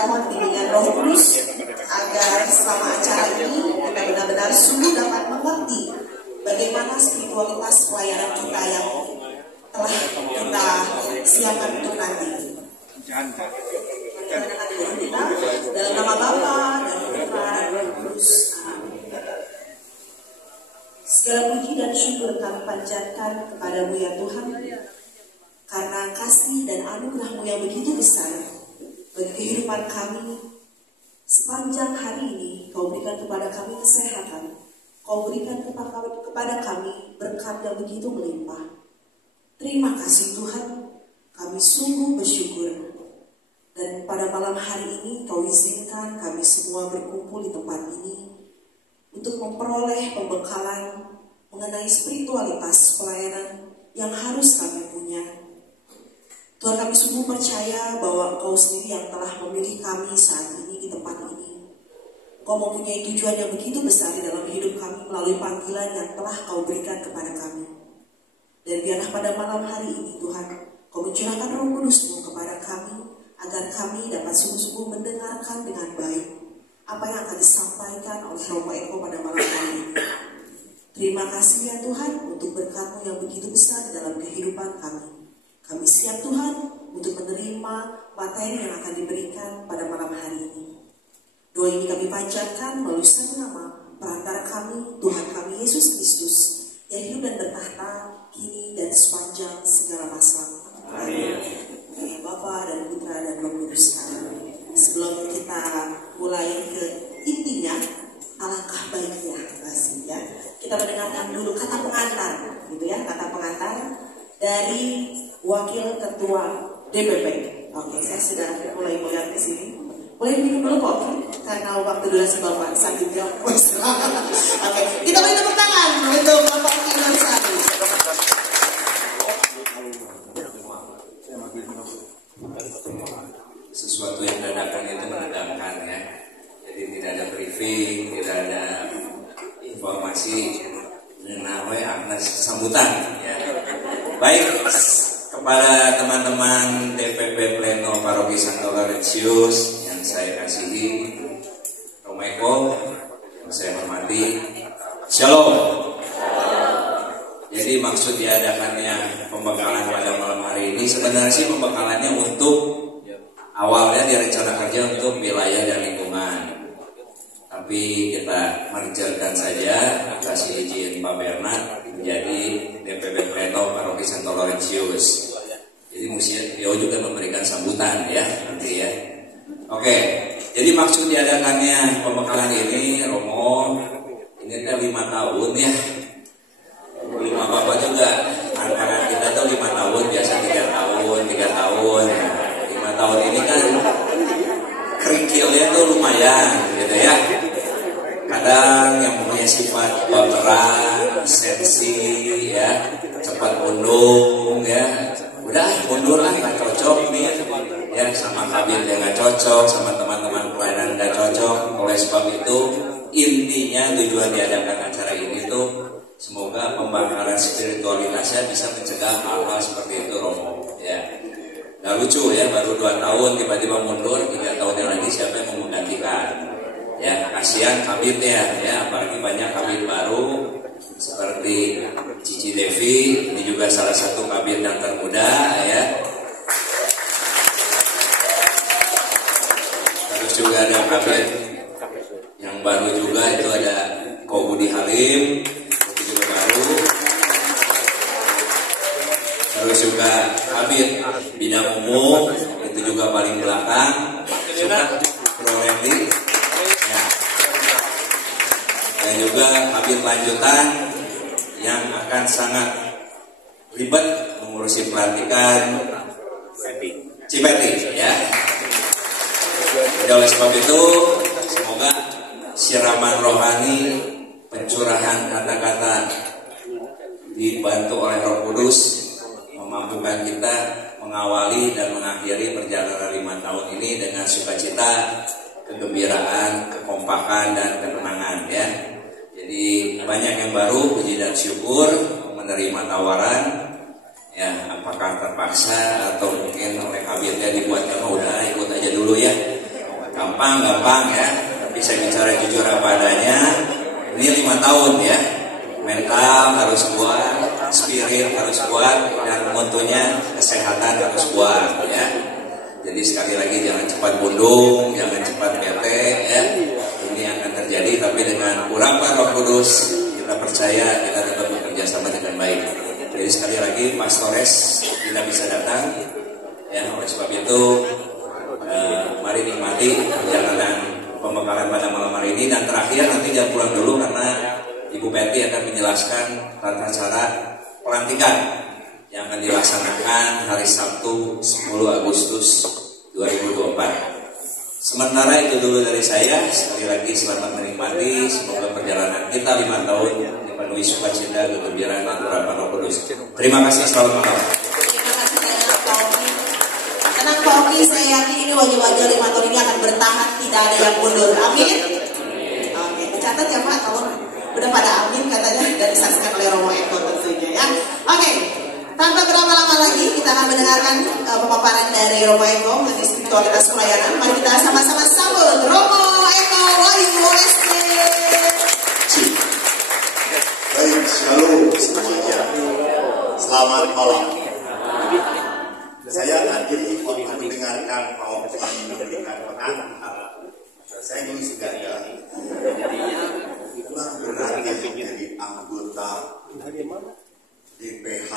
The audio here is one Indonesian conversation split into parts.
Mohon bimbingan Roh Kudus agar selama acara ini kita benar-benar sungguh dapat mengerti bagaimana spiritualitas pelayanan kita yang telah kita siapkan untuk nanti. Kita dalam nama Bapa dan Putra dan Roh Kudus. Segala puji dan syukur kami panjatkan kepadamu ya Tuhan, karena kasih dan anugerah-Mu yang begitu besar bagi kehidupan kami. Sepanjang hari ini Kau berikan kepada kami kesehatan, Kau berikan kepada kami berkat yang begitu melimpah. Terima kasih Tuhan, kami sungguh bersyukur. Dan pada malam hari ini Kau izinkan kami semua berkumpul di tempat ini untuk memperoleh pembekalan mengenai spiritualitas pelayanan yang harus kami punya. Tuhan, kami sungguh percaya bahwa Engkau sendiri yang telah memilih kami saat ini di tempat ini. Engkau mempunyai tujuan yang begitu besar di dalam hidup kami melalui panggilan yang telah Kau berikan kepada kami. Dan biarlah pada malam hari ini Tuhan, Kau mencurahkan Roh Kudus-Mu kepada kami, agar kami dapat sungguh-sungguh mendengarkan dengan baik apa yang akan disampaikan oleh Romo Eko pada malam hari ini. Terima kasih ya Tuhan untuk berkat-Mu yang begitu besar dalam kehidupan kami. Kami siap Tuhan untuk menerima materi yang akan diberikan pada malam hari ini. Doa ini kami panjatkan melalui satu nama perantara kami, Tuhan kami Yesus Kristus, yang hidup dan bertahta kini dan sepanjang segala masa. Amin. Bapa dan Putra dan Roh Kudus. Sebelum kita mulai ke intinya, alangkah baiknya ya, kita mendengarkan dulu kata pengantar, gitu ya, kata pengantar dari Wakil Ketua DPP. Oke, saya sudah mulai melihat ke sini. Boleh minum dulu kok, karena waktu durasi Bapak sambil jawab. Oke, kita beri tepuk tangan untuk Bapak Kinar Sari. Sesuatu yang dadakan itu menegangkan ya. Jadi tidak ada briefing, tidak ada informasi, mengenai akta sambutan ya. Baik, kepada teman-teman DPP Pleno Paroki Santo Laurentius yang saya kasihi, Romo Eko yang saya hormati, Shalom. Jadi maksud diadakannya pembekalan pada malam hari ini sebenarnya sih pembekalannya untuk awalnya direncanakan kerja untuk wilayah dan lingkungan. Tapi kita merjakan saja, kasih izin Pak Bernard menjadi DPP Pleno Paroki Santo Laurentius. Jadi mesti beliau juga memberikan sambutan ya nanti ya. Oke, jadi maksud diadakannya pembekalan ini, Romo, ini kan 5 tahun ya. 5 Bapak juga, angkatan kita tuh 5 tahun, biasa 3 tahun. 5 tahun ini kan kerikilnya tuh lumayan gitu ya. Kadang yang punya sifat baperan, sensi ya, cepat mundur ya, udah mundur lah, nggak cocok nih ya, sama kabin dia nggak cocok, sama teman-teman pelayanan nggak cocok. Oleh sebab itu intinya tujuan diadakan acara ini tuh semoga pembakaran spiritualitasnya bisa mencegah hal-hal seperti itu, Romo ya. Nggak lucu ya, baru 2 tahun tiba-tiba mundur, 3 tahun lagi siapa yang mau menggantikan ya, kasihan kabinnya ya, apalagi banyak kabin baru seperti Cici Devi, ini juga salah satu kabin yang termuda ya. Terus juga ada kabin yang baru juga, itu ada Ko Budi Halim, itu juga baru. Terus juga kabin bidang umum, itu juga paling belakang, juga Bro Randy. Dan juga kabin lanjutan yang akan sangat ribet mengurusi pelantikan Cipeti ya. Jadi oleh sebab itu semoga siraman rohani, pencurahan kata-kata dibantu oleh Roh Kudus memampukan kita mengawali dan mengakhiri perjalanan ini dengan sukacita, kegembiraan, kekompakan, dan ketenangan ya. Jadi banyak yang baru, puji dan syukur menerima tawaran ya, apakah terpaksa atau mungkin oleh kabinetnya dibuatkan udah ikut aja dulu ya. Gampang ya, tapi saya bicara jujur apa adanya. Ini 5 tahun ya, mental harus kuat, spirit harus kuat, dan mutunya kesehatan harus kuat ya. Jadi sekali lagi jangan cepat bundung, jangan cepat bete ya. Ini akan terjadi, tapi dengan urapan Roh Kudus kita percaya kita dapat bekerja sama dengan baik. Jadi sekali lagi Mas Torres tidak bisa datang ya, oleh sebab itu mari nikmati perjalanan pembekalan pada malam hari ini. Dan terakhir nanti jangan pulang dulu karena Ibu Betty akan menjelaskan tata cara pelantikan yang akan dilaksanakan hari Sabtu 10 Agustus 2024. Sementara itu dulu dari saya. Sekali lagi selamat menikmati. Semoga perjalanan kita 5 tahun dipenuhi sukacita, kegembiraan, dan urapan Roh Kudus. Terima kasih, selamat malam. Tenang Pak Oki, saya yakin ini wajah-wajah 5 tahun ini akan bertahan, tidak ada yang mundur. Amin. Oke, dicatat ya Pak, kalau udah pada amin katanya, dan disaksikan oleh Romo Eko tentunya ya. Oke, tanpa berlama-lama lagi kita akan mendengarkan pemaparan dari Romo Eko mengenai spiritualitas pelayanan. Mari kita sama-sama sambut Romo Eko Wahyu OSD. Baik, shalom semuanya. Selamat malam. Saya tadi waktu mendengarkan Pak Oki memberikan pengantar, saya ingin juga ya, kurang berat ya jadi anggota DPH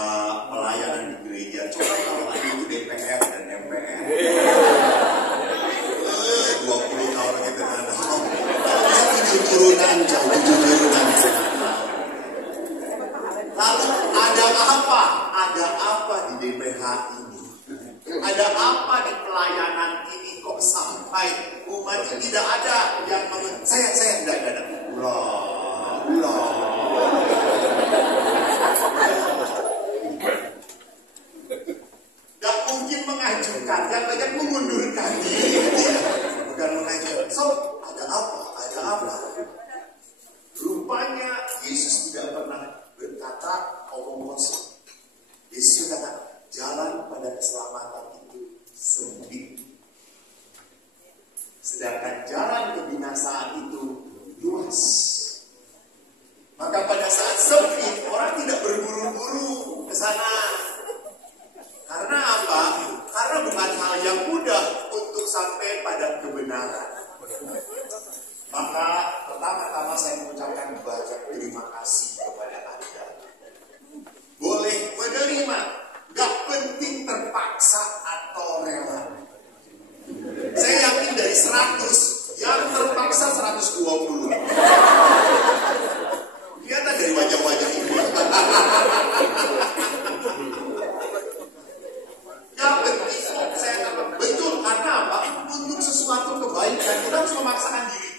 pelayanan di gereja. Coba kalau itu DPR dan MPR 20 tahun lagi dengan tujuh turunan. Lalu ada apa di DPH ini? Ada apa di pelayanan ini kok sampai umat ini tidak ada yang saya tidak ada. Tidak mungkin mengajukan, yang banyak mengundurkan diri. Bukan mengajukan. So, ada apa? Rupanya Yesus tidak pernah berkata omong kosong. Yesus berkata, jalan pada keselamatan itu sempit. Sedangkan jalan kebinasaan itu luas. Maka pada saat sempit, orang tidak berburu-buru ke sana. Karena apa? Karena bukan hal yang mudah untuk sampai pada kebenaran. Maka pertama-tama saya mengucapkan banyak terima kasih kepada Anda. Boleh menerima, gak penting terpaksa atau rela. Saya yakin dari 100, yang terpaksa 120. Kelihatan dari wajah-wajah ini. Gak penting, saya katakan betul. Karena apa? Untuk sesuatu kebaikan kita harus memaksakan diri.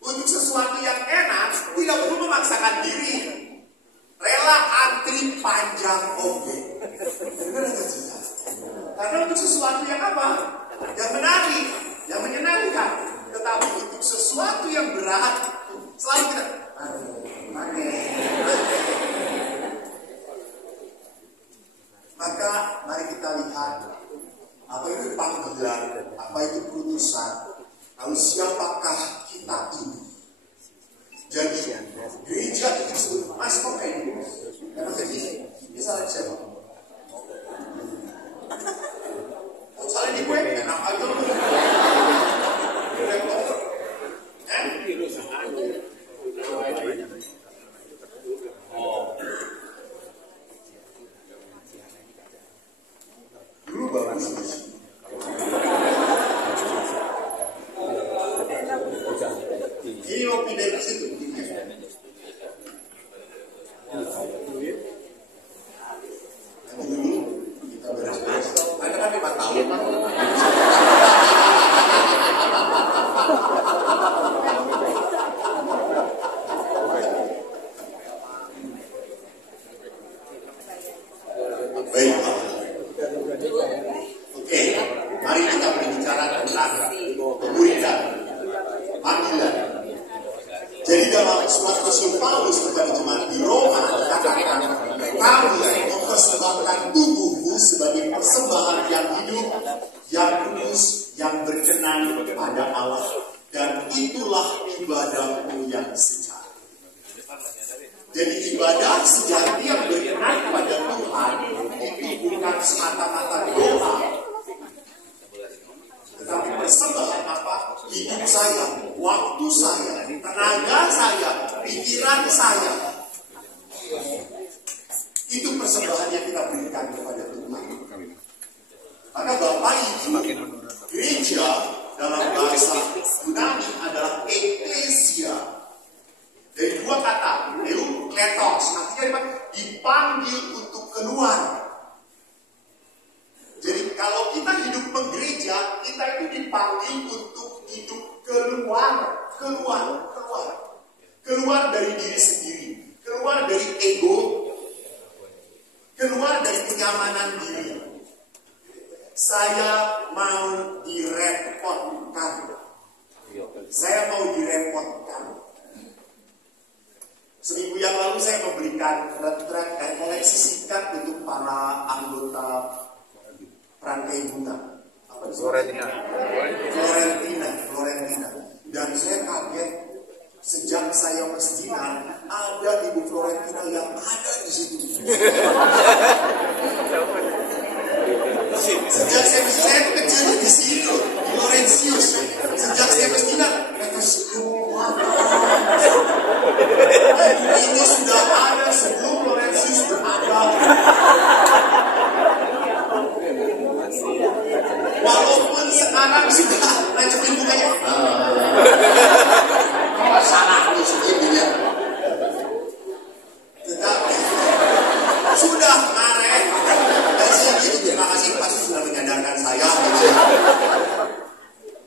Untuk sesuatu yang enak tidak perlu memaksakan diri. Rela antri panjang oke. Karena untuk sesuatu yang apa? Yang menarik, yang menyenangkan. Tetapi untuk sesuatu yang berat, selalu kita maka mari kita lihat apa itu panggilan, apa itu putusan. Lalu siapakah kita ini? Jadi gereja itu disebut Mas Kopen. Karena jadi misalnya siapa? Salah di gue, enak aja loh. Dulu bagus. Ini mau pindah ke situ. Mari kita berbicara tentang pemuridan, panggilan. Jadi dalam surat Rasul Paulus kepada jemaat di Roma dikatakan, kamu mempersembahkan tubuhmu sebagai persembahan yang hidup, yang kudus, yang berkenan pada Allah, dan itulah ibadahmu yang sejati. Jadi ibadah sejati yang berkenan pada Tuhan itu bukan semata-mata doa, tetapi persembahan apa? Hidup saya, waktu saya, tenaga saya, pikiran saya. Itu persembahan yang kita berikan kepada Tuhan. Maka Bapak Ibu, gereja dalam bahasa Yunani adalah eklesia. Dari dua kata, eukletos, artinya dipanggil untuk keluar. Jadi kalau kita hidup menggereja, kita itu dipanggil untuk hidup keluar dari diri sendiri, keluar dari ego, keluar dari kenyamanan diri. Saya mau direpotkan. Saya mau direpotkan. Seminggu yang lalu saya memberikan retret dan koleksi singkat untuk para anggota Rantai Bunga. Florentina. Dan saya kaget sejak saya persediaan ada Ibu Florentina yang ada di situ. Sejak saya kecil di sini, di Laurentius. Sejak saya persediaan, mereka semua. Ini sudah ada sebelum Laurentius berada. Walaupun sekarang sudah lanjutin bukanya. Kalau salah segitunya. Tetapi sudah kemarin dan segitu terima kasih pasti sudah menyadarkan saya.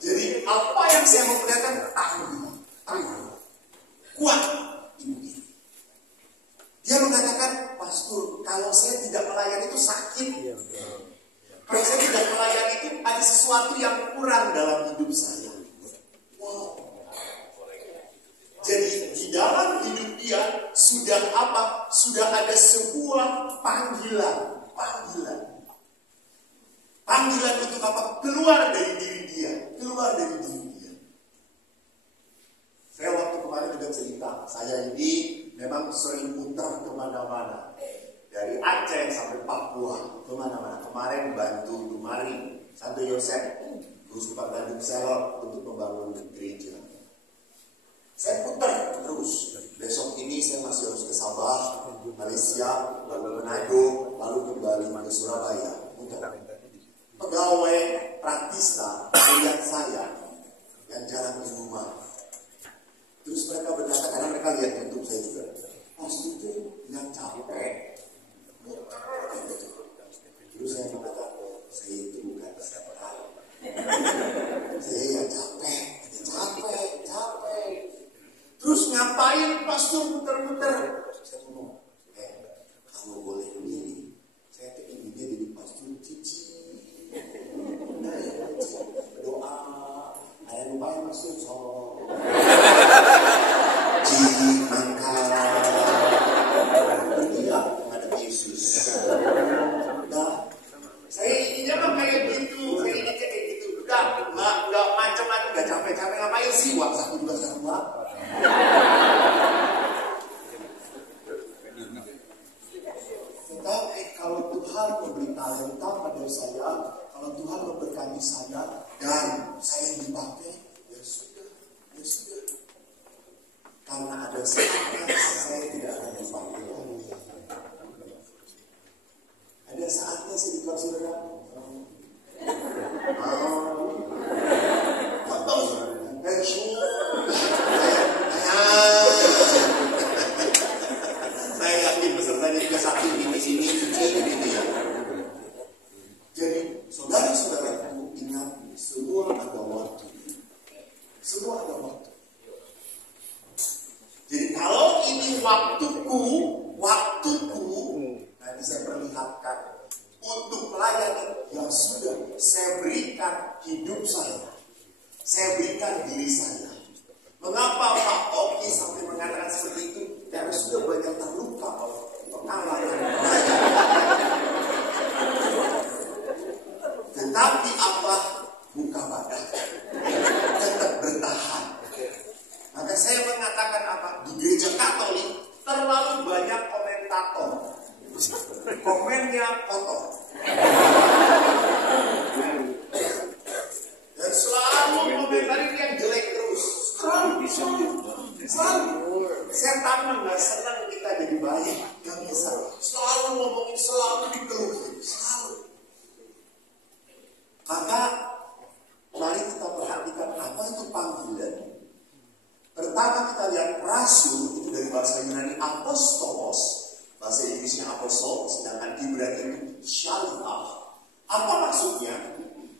Jadi apa yang saya mau perlihatkan tangguh, kuat. Dia mengatakan, Pastor, kalau saya tidak melayani itu sakit. Kalau saya tidak melayani itu ada sesuatu yang kurang dalam hidup saya. Wow. Jadi di dalam hidup dia sudah apa? Sudah ada sebuah panggilan. Panggilan untuk apa? Keluar dari diri dia. Saya waktu kemarin juga cerita, saya ini memang sering muter kemana-mana. Dari Aceh sampai Papua, kemana-mana. Kemarin bantu Dumari, Santo Yosef, Guspa Bandung Selor untuk membangun gereja. Saya putar terus. Besok ini saya masih harus ke Sabah, Malaysia, lalu Manado, lalu kembali ke Surabaya. Putar. Pegawai Pratista melihat saya yang jarang di rumah. Terus mereka berkata, karena mereka lihat YouTube saya juga, Pastor itu yang capek. Terus saya mengatakan, saya itu bukan setan. Saya yang capek. Terus ngapain Pastor muter-muter? Saya ngomong, kamu boleh begini. Saya ingin dia jadi Pastor Cici. Doa, ayah lupain Pastor Solo. Maka dia menghadap Yesus. Nah, saya inginnya mah kayak gitu. Saya ingin kayak gitu. Enggak macam-macam, enggak capek-capek ngapain sih? Uang saku juga sama. Tetapi kalau Tuhan memberi talenta pada saya, kalau Tuhan memberkati saya dan saya dipakai, ya sudah. Karena ada saatnya saya tidak akan dipanggil lagi. Ada saatnya saya dipanggil saudara. Saya yakin pesertanya juga satu di sini cuci gitu ya. Jadi saudara-saudaraku ingat, semua ada waktu. Jadi kalau ini waktuku, nanti saya perlihatkan untuk Ya sudah, saya berikan hidup saya. Saya berikan diri saya. Mengapa Pak Oki sampai mengatakan seperti itu? Karena sudah banyak terluka oleh pengalaman. Tetapi apa? Buka badan. Tetap bertahan. Maka saya mengatakan apa? Di gereja Katolik terlalu banyak komentator. Komennya kotor. Dan selalu komentari yang jelek terus. Selalu. Setan nggak senang kita jadi baik. Gak bisa. Selalu ngomongin, selalu dikeluhin. Selalu. Maka mari kita perhatikan apa itu panggilan. Pertama kita lihat rasul, itu dari bahasa Yunani apostolos, bahasa Inggrisnya apostol, sedangkan Ibrani itu shaliach. Apa maksudnya?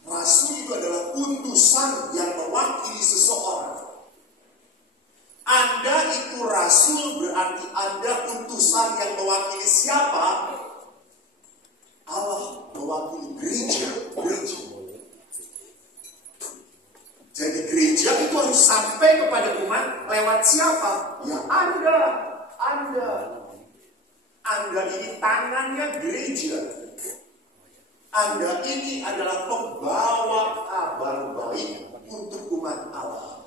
Rasul itu adalah utusan yang mewakili seseorang. Anda itu rasul berarti Anda utusan yang mewakili siapa? Allah mewakili gereja. Jadi gereja itu harus sampai kepada umat lewat siapa? Ya Anda. Anda ini tangannya gereja. Anda ini adalah pembawa kabar baik untuk umat Allah.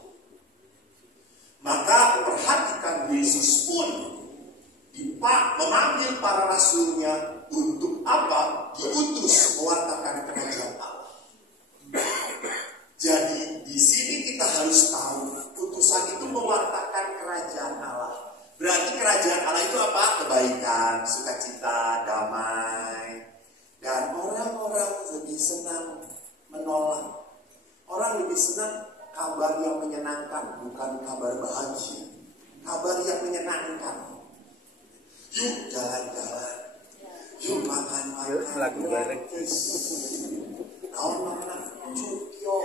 Maka perhatikan Yesus pun memanggil para rasulnya untuk apa? Diutus mewartakan kerajaan Allah. Jadi di sini kita harus tahu utusan itu mewartakan kerajaan Allah. Berarti kerajaan Allah itu apa? Kebaikan, sukacita, damai. Dan orang-orang lebih senang menolak. Orang lebih senang kabar yang menyenangkan, bukan kabar bahagia. Kabar yang menyenangkan. Yuk jalan-jalan. Yuk makan-makan. Lagu bareng. Naon-naon cukyo.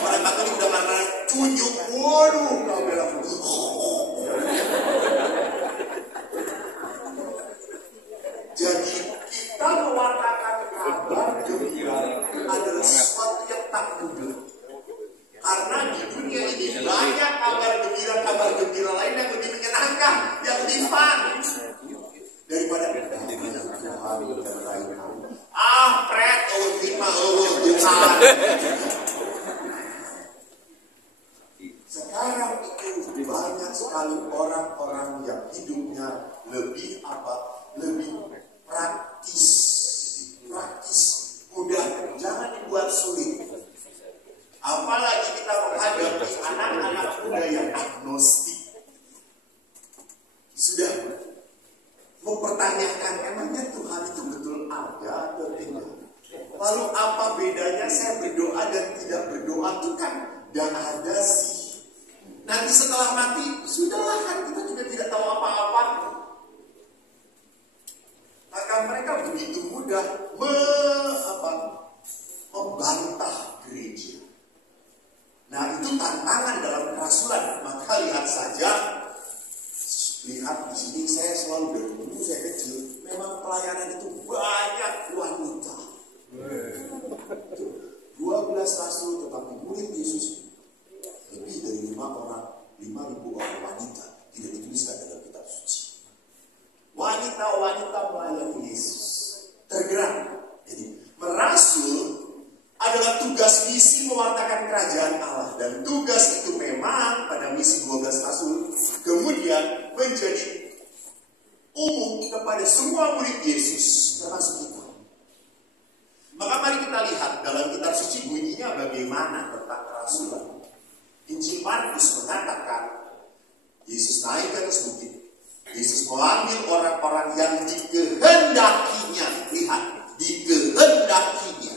Orang Katolik udah marah cunyuk. Waduh, kau bilang jadi kita mewartakan kabar gembira adalah sesuatu yang tak mudah. Karena di dunia ini banyak kabar gembira lain yang lebih menyenangkan, yang lebih fun daripada Fred, terima Tuhan. Sekarang itu banyak sekali orang-orang yang hidupnya lebih praktis, mudah, jangan dibuat sulit. Apalagi kita menghadapi anak-anak muda yang agnostik, sudah mempertanyakan emangnya Tuhan itu betul ada atau tidak. Lalu apa bedanya saya berdoa dan tidak berdoa? Itu kan gak ada sih. Nanti setelah mati sudahlah, kan kita juga tidak tahu apa-apa. Maka mereka begitu mudah membantah gereja. Nah itu tantangan dalam kerasulan. Maka lihat saja, lihat di sini saya selalu dari dulu saya kecil, memang pelayanan itu banyak wanita. 12 rasul tetapi murid Yesus lebih dari 5.000 orang wanita tidak dituliskan dalam kitab suci. Wanita-wanita melayani Yesus tergerak. Jadi merasul adalah tugas misi mewartakan kerajaan Allah, dan tugas itu memang pada misi 12 rasul kemudian menjadi umum kepada semua murid Yesus termasuk kita. Maka mari kita lihat dalam kitab suci bunyinya bagaimana tentang kerasulan. Injil Markus mengatakan Yesus naik ke atas bukit. Yesus memanggil orang-orang yang dikehendakinya. Lihat, dikehendakinya.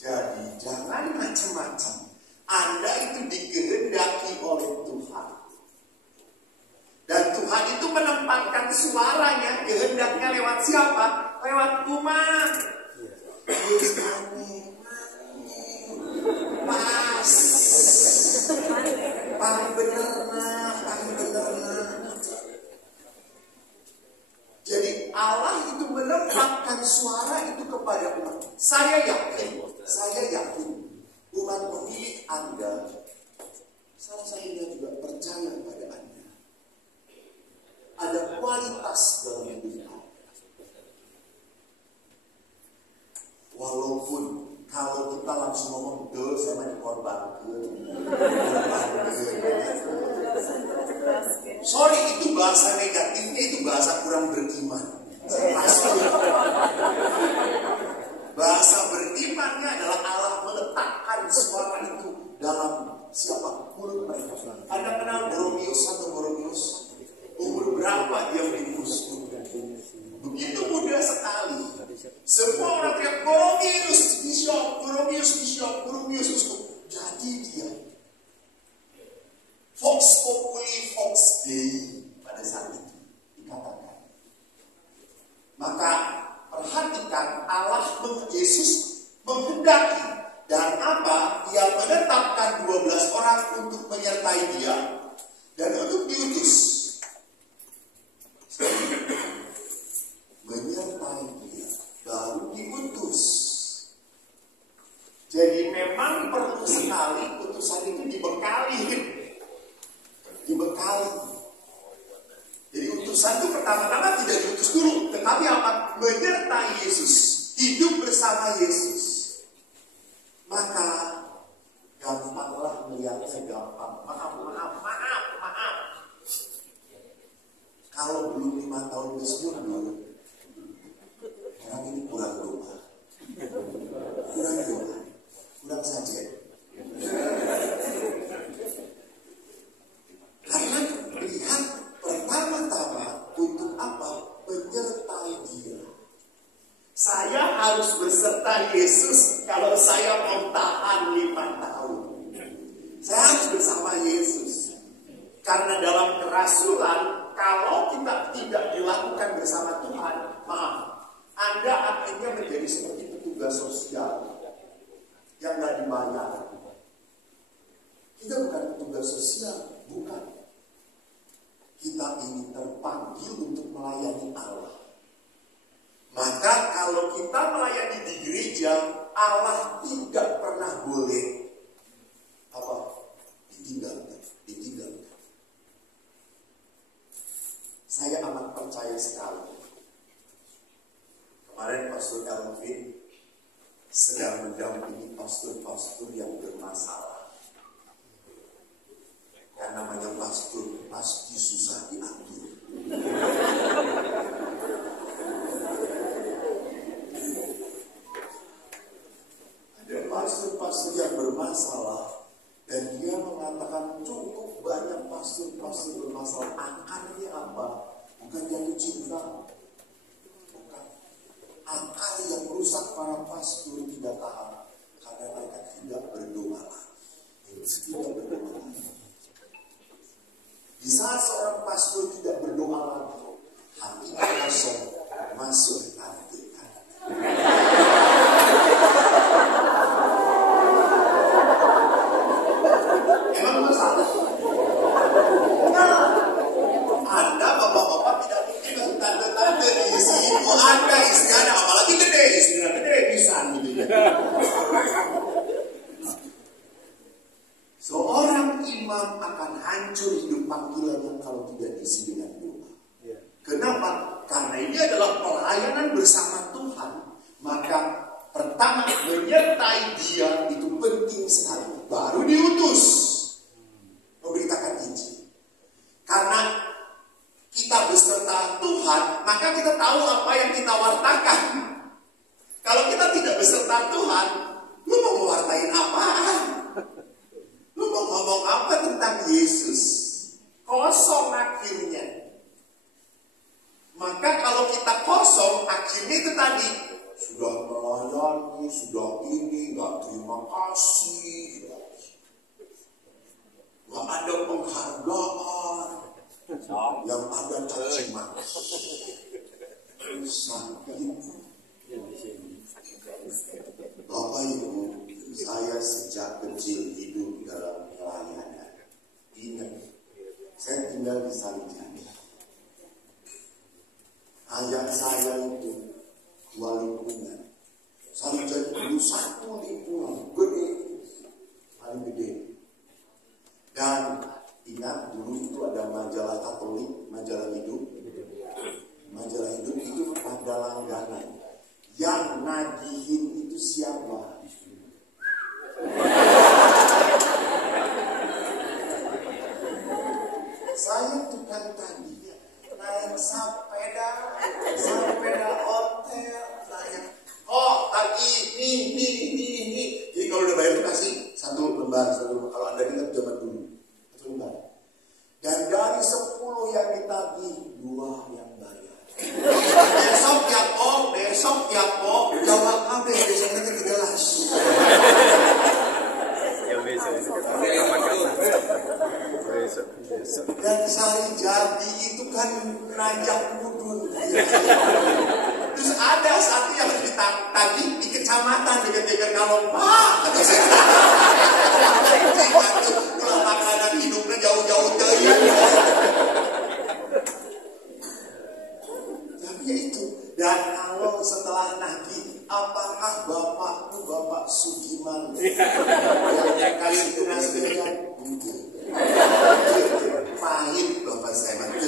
Jadi jangan macam-macam. Anda itu dikehendaki oleh Tuhan. Dan Tuhan itu menempatkan suaranya, kehendaknya lewat siapa? Lewat umat. Yesus pas. Paling bener nah. menyertakan suara itu kepada umat. Saya yakin umat memilih Anda, salah satunya juga percaya pada Anda. Ada kualitas dalam hidup Anda. Walaupun kalau kita langsung ngomong, saya mau dikorbankan. Sorry, itu bahasa negatifnya, itu bahasa kurang beriman. Bahasa berimannya adalah Allah meletakkan suara itu dalam siapa? Mulut mereka. Anda kenal Boromius atau Boromius? Umur berapa dia menembus? Begitu muda sekali. Semua orang teriak Boromius Bishop, Boromius Bishop, Boromius Bishop. Jadi dia Vox Populi Vox Dei pada saat itu dikatakan. Maka perhatikan, Yesus menghendaki dan apa? Dia menetapkan 12 orang untuk menyertai dia dan untuk diutus. Menyertai dia baru diutus. Jadi memang perlu sekali utusan itu dibekali. Jadi utusan itu pertama-tama tidak diutus dulu, tetapi apa? Menyertai Yesus, hidup bersama Yesus. Maka gampanglah melihatnya gampang. Maaf. Kalau belum 5 tahun bersyukur, orang ini kurang doa, kurang saja. Karena lihat pertama-tama untuk apa? Menyertai dia. Saya harus berserta Yesus kalau saya mau tahan 5 tahun. Saya harus bersama Yesus. Karena dalam kerasulan, kalau kita tidak dilakukan bersama Tuhan, maaf, Anda akhirnya menjadi seperti petugas sosial yang nggak dibayar. Kita bukan petugas sosial, bukan. Kita ini terpanggil untuk melayani Allah. Maka kalau kita melayani di gereja, Allah tidak pernah boleh ditinggalkan. Saya amat percaya sekali. Kemarin Pastor Elvin sedang mendampingi pastor-pastor yang bermasalah. Yang namanya pastor pasti susah diatur. Ada pastor-pastor yang bermasalah dan dia mengatakan cukup banyak pastor-pastor bermasalah. Akarnya apa? Bukan jatuh cinta. Bukan. Akar yang merusak para pastor tidak tahan karena mereka tidak berdoa. Di saat seorang pastor tidak berdoa lagi, hatinya kosong, masuk hati. Emang masalah? Anda bapak-bapak tidak mungkin tanda-tanda isi ibu Anda, istri Anda, apalagi gede, istri Anda gede, bisa gitu ya. Seorang imam akan hancur hidup panggilannya kalau tidak diisi dengan doa. Kenapa? Karena ini adalah pelayanan bersama Tuhan. Maka pertama menyertai dia itu penting sekali. Baru diutus memberitakan Injil. Karena kita beserta Tuhan, maka kita tahu apa yang kita wartakan. Kalau kita tidak beserta Tuhan, lu mau mewartain apaan? Lu mau ngomong apa tentang Yesus? Kosong akhirnya. Maka kalau kita kosong, akhirnya itu tadi sudah melayani, sudah ini, nggak terima kasih, nggak ada penghargaan, yang ada caci maki, sakit. Bapak Ibu, saya sejak kecil hidup dalam pelayanan. Ingat, saya tinggal di Sarijadi. Ayah saya itu dua lingkungan. Sarjana dulu satu lingkungan gede, paling gede. Dan ingat dulu itu ada majalah Katolik, majalah hidup. Majalah hidup itu pada langganan. Yang nagihin itu siapa? Saya bukan tadinya naik sepeda hotel, naik. Oh, tadi ini. Jadi kalau udah bayar itu kasih satu lembar. Kalau Anda ingat zaman dulu, satu lembar. Dan dari 10 yang ditagih, 2 yang bayar. Besok tiap po, jawab apa ya besok nanti 13. Dan Sari Jati itu kan nanjak mudun. Terus ada satu yang ditagih di kecamatan dekat-dekat Kalompak. Pulang makanan hidupnya jauh-jauh dari. Tapi ya itu. Dan kalau setelah nagih, apakah bapakku Bapak Sugiman yang kasih itu ngasih pahit Bapak saya mantu.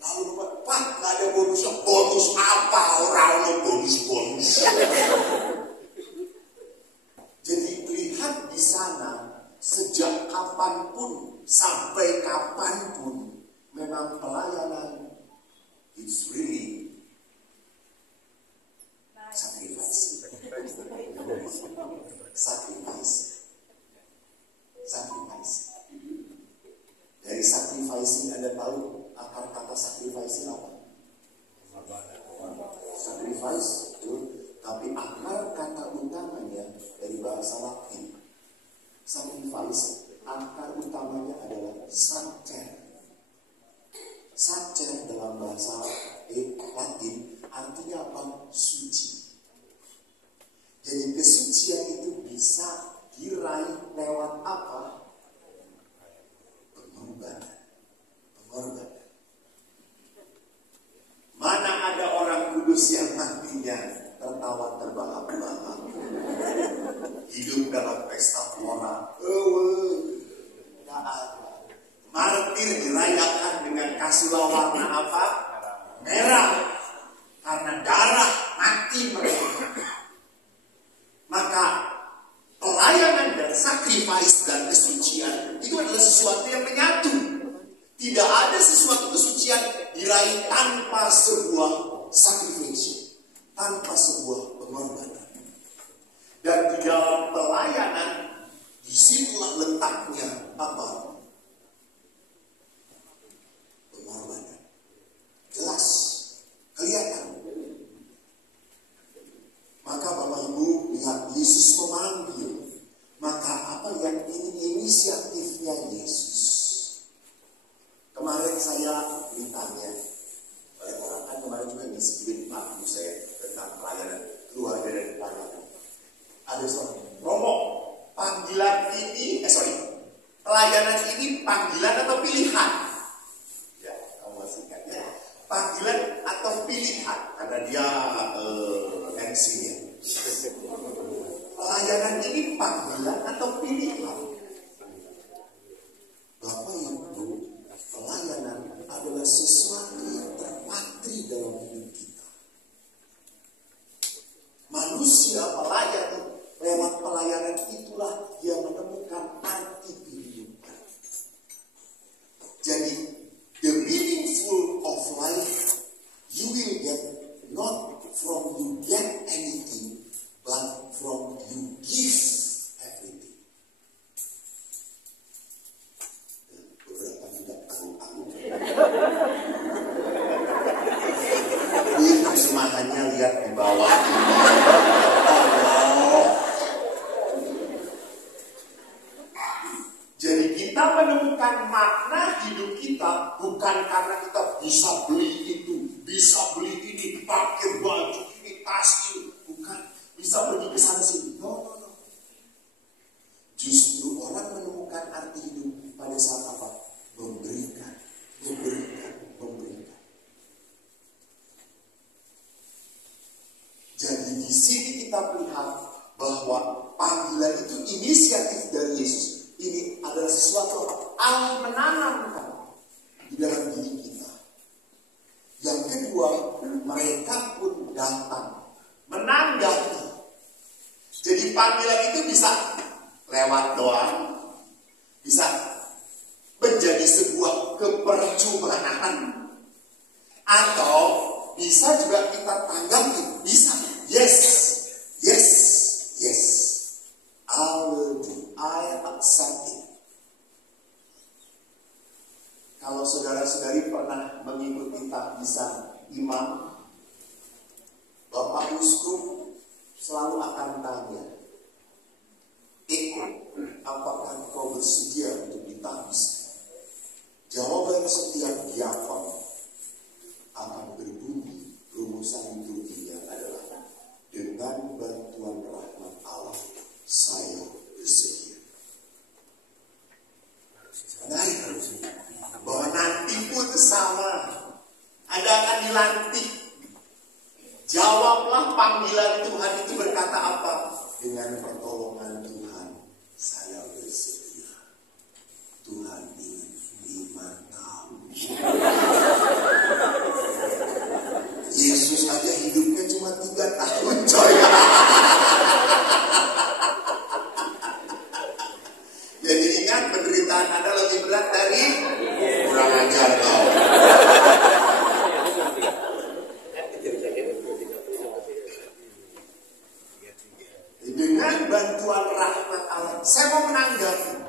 Lalu Pak nggak ada bonusnya. Bonus apa orang bonus? Jadi lihat di sana sejak kapanpun sampai kapanpun memang pelayanan it's really sacrifice. Dari sacrificing Anda tahu akar kata sacrificing apa? Sacrifice itu, tapi akar kata utamanya dari bahasa Latin. Sacrifice, akar utamanya adalah sacer. Sacer dalam bahasa Latin artinya apa? Suci. Jadi kesucian itu bisa diraih lewat apa? Pengorbanan. Mana ada orang kudus yang matinya tertawa terbahak-bahak, hidup dalam pesta pora? Tidak ada. Martir dirayakan dengan kasihlah warna apa? Merah. Karena darah mati mereka. Maka pelayanan dan sacrifice dan kesucian itu adalah sesuatu yang menyatu. Tidak ada sesuatu kesucian diraih tanpa sebuah sacrifice, tanpa sebuah pengorbanan. Dan di dalam pelayanan disitulah letaknya apa? Pengorbanan. Jelas, kelihatan. Maka Bapak Ibu lihat Yesus memanggil. Maka apa yang ini inisiatifnya Yesus? Kemarin saya ditanya oleh orang, kan kemarin juga ngisi Pak Ibu saya tentang pelayanan keluarga dan pelayanan. Ada seorang Romo, pelayanan ini panggilan atau pilihan? Ya, kamu masih ingat ya. Panggilan atau pilihan? Karena dia MC-nya. Pelayanan ini panggilan atau pilihan? Bapak Ibu, pelayanan adalah sesuatu yang terpatri dalam hidup kita. Manusia pelayan, lewat pelayanan itulah dia menemukan arti kehidupan. Jadi, the meaningful of life you will get not from you get anything, but from you give everything. Beberapa tidak tahu aku. Ini terjemahannya lihat di bawah. Jadi kita menemukan makna hidup kita bukan karena kita bisa beli itu, bisa beli ini, pakai baju ini, tas ini, bukan. Bisa pergi ke sana sini. No. Justru orang menemukan arti hidup pada saat apa? Memberikan. bisa juga kita tanggapi, bisa. Yes, yes, yes. I will do. I accept it. Kalau saudara-saudari pernah mengikuti tahbisan imam, Bapak Uskup selalu akan tanya, Eko, apakah kau bersedia untuk ditahbiskan? Jawaban setiap diakon akan berbunyi, rumusan liturginya adalah, dengan bantuan rahmat Allah, saya bersedia. Menarik bahwa nanti pun sama, Anda akan dilantik. Jawablah panggilan Tuhan itu berkata apa? Dengan pertolongan Tuhan, saya bersedia. Tuhan ingin 5 tahun. Yesus aja hidupnya cuma 3 tahun, coy. Jadi ingat, penderitaan Anda lebih berat dari kurang ajar kau. Dengan bantuan rahmat Allah, saya mau menanggapi.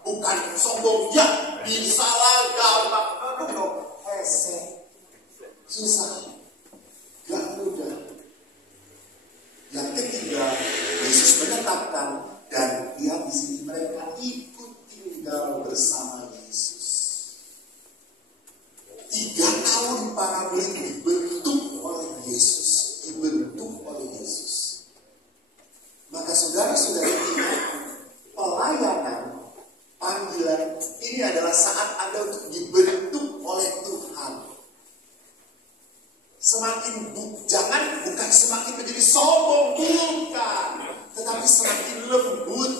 Bukan sombong, ya bisa lah, gampang. No, hese, susah, gak mudah. Yang ketiga, Yesus menetapkan, dan lihat di sini mereka ikut tinggal bersama Yesus. 3 tahun para murid dibentuk oleh Yesus, Maka saudara-saudari ingat, pelayanan, panggilan ini adalah saat Anda untuk dibentuk oleh Tuhan. Bukan semakin menjadi sombong, bukan, tetapi semakin lembut.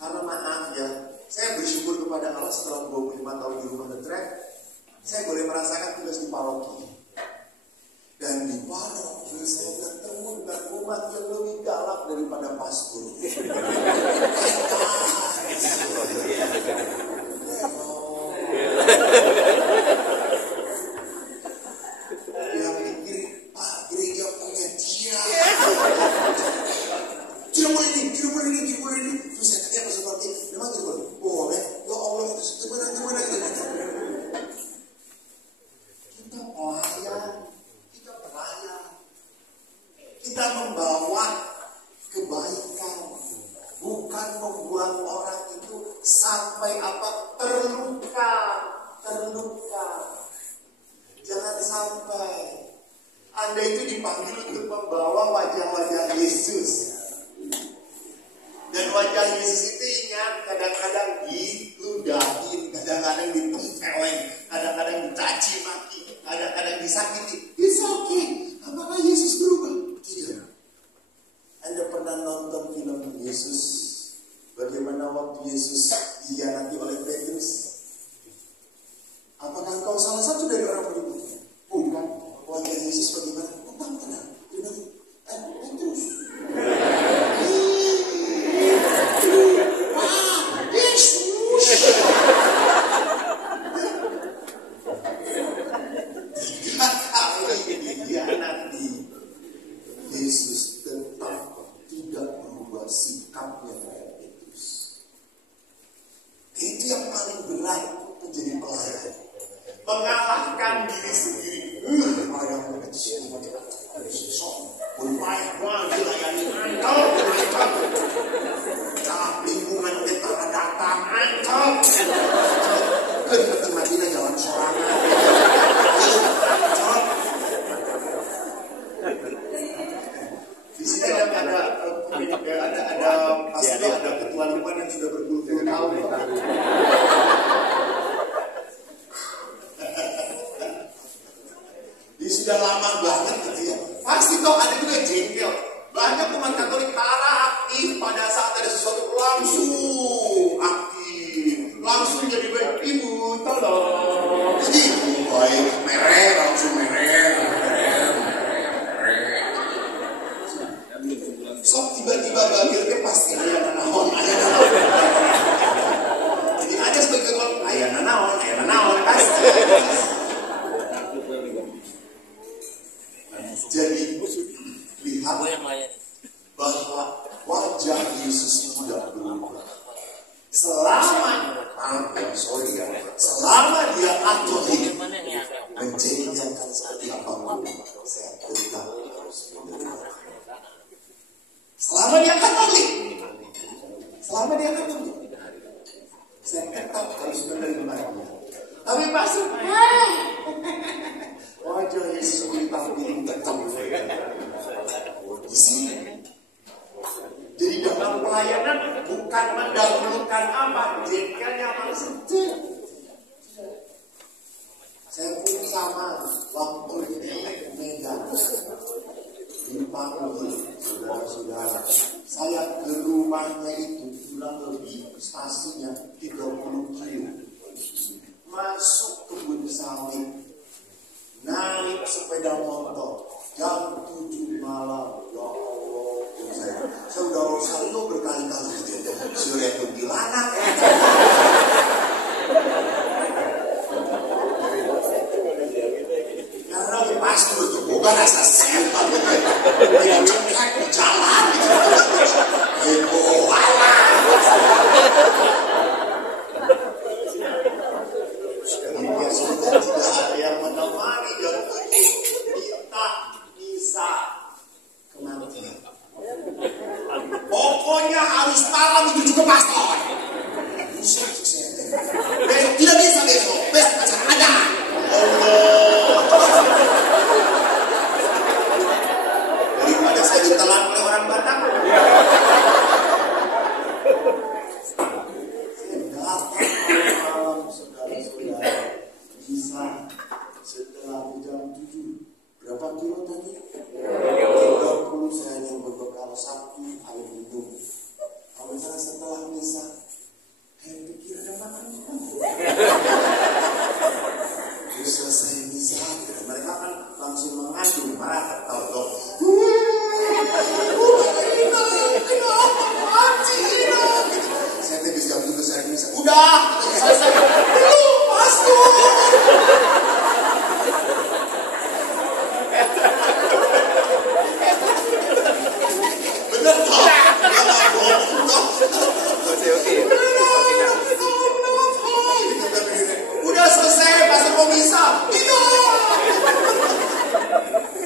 Karena maaf ya, saya bersyukur kepada Allah setelah 25 tahun di rumah retret, saya boleh merasakan tugas di paroki. Dan di paroki saya bertemu dengan umat yang lebih galak daripada pastor. Dia pikir, Pak, gereja punya dia. Tidak boleh ini. Terus saya tanya seperti, memang tidak boleh? Boleh. Ya Allah, itu gimana? Kita membawa kebaikan, bukan membuat orang itu sampai terluka. Jangan sampai Anda itu dipanggil untuk membawa wajah-wajah Yesus. Dan wajah Yesus itu ingat, kadang-kadang diludahin, kadang-kadang ditempeleng, kadang-kadang dicaci maki, kadang-kadang disakiti. It's okay. Apakah Yesus berubah? Tidak. Anda pernah nonton film Yesus? Bagaimana waktu Yesus dikhianati oleh Petrus? Apakah engkau salah satu dari orang berikutnya? Bukan. Wajah Yesus bagaimana? Bukan. Petrus. Yesus tetap tidak berubah sikapnya terhadap Petrus. Itu yang paling berat menjadi pelayan. Mengalahkan diri sendiri. Yang kecil, bermain dilayani antau. Dalam lingkungan kita datang antau. Ke Madinah jalan sorangan. Di sini ada pasti ada ketua lingkungan yang sudah berpuluh-puluh tahun. Dia sudah lama banget gitu ya. Pasti toh ada juga jengkel. Banyak umat Katolik aktif pada saat ada sesuatu langsung aktif, langsung jadi baik ibu tolong. Jadi baik merek langsung merek. So tiba-tiba bagirnya pasti ayah nanaon. Jadi ada sebagai ayah nanaon pasti. sorry ya, selama dia Katolik, menjadikan seperti apapun, saya tetap harus menerima. Selama dia Katolik, saya tetap harus menerima. Tapi pastor, wajah Yesus hitam ini tetap di sini. Jadi dalam pelayanan bukan mendahulukan apa, jengkelnya maksudnya. Saya pun sama waktu di Medan dipanggil saudara-saudara. Saya ke rumahnya itu kurang lebih stasiunnya 30 kilo. Masuk kebun sawit, naik sepeda motor jam 7 malam. Ya Allah, saya udah Rosario berkali-kali sudah kuntilanak. Karena pastor itu bukan rasa setan, yang cekrek di jalan itu walah. Dia sudah tidak ada yang menemani dan minta bisa kematian. Pokoknya harus malam itu juga pastor. Besok tidak bisa besok acara ada. Daripada saya ditelan oleh orang Batak. Malam saudara-saudara bisa setelah jam 7 berapa kilo tadi? 30. Saya yang berbekal satu air minum. Kalau misalnya setelah misa, saya pikir ada makan. Terus selesai misa, mereka kan langsung mengadu, marah, tahu. Saya tadi jam 7 saya misa. Udah, selesai. Belum, pastor. Bener toh? Udah selesai, pastor mau misa. Tidak.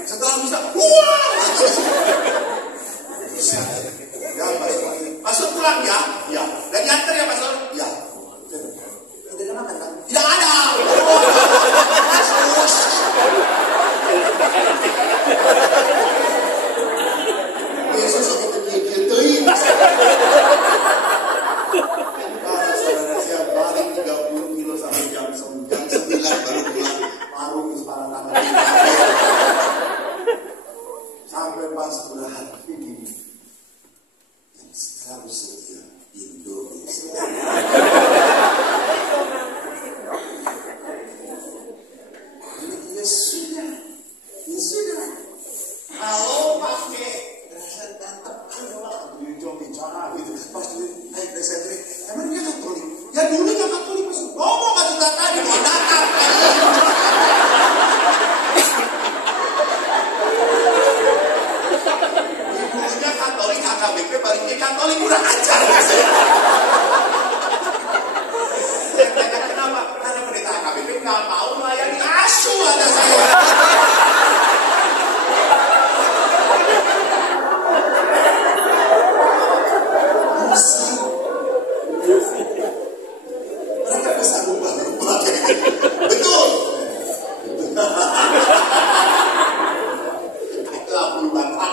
Setelah misa, wah. Ya, pastor pulang ya? Ya. Dan diantar ya, pastor? Ya. Tidak makan kan? Tidak ada. Yesus itu gitu-gituin. Karena saudara saya balik 30 kilo sampai jam 9 baru pulang. Warung di separang tangan. Sampai pas udahan. Yang selalu setia Indonesia. Ya sudah. Halo Pak B. Saya datang bicara gitu. Pas naik desentri, emang dia Katolik? Ya dulu dia Katolik pas ngomong kan sudah tadi mau datang. Dulunya Katolik, HKBP baliknya Katolik, kurang ajar saya. Saya tanya kenapa? Karena pendeta HKBP nggak mau melayani asu ada saya. Mereka bisa ubah betul. Lalu bapak.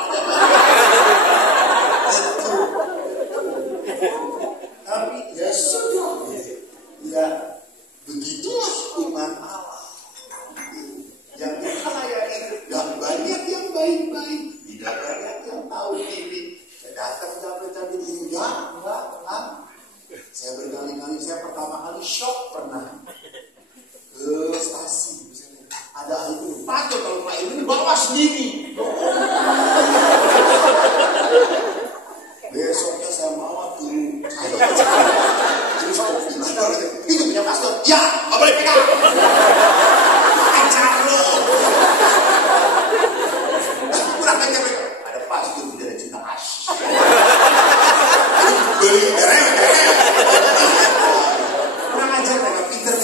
Tapi ya sudah. Ya begitulah iman Allah. Yang kita layani dan banyak yang baik-baik, tidak banyak yang tahu diri. Datang capek-capek ini enggak. Saya berkali-kali, saya pertama kali shock pernah ke stasi misalnya. Ada air minum, pakai kalau air minum bawa sendiri. Besoknya saya bawa dulu terus kopi. Itu punya pastor. Ya, nggak boleh pegang. Acar lo. Kurang ajar mereka. Ada pastor tidak cinta kasih. Beli kurang ajar mereka.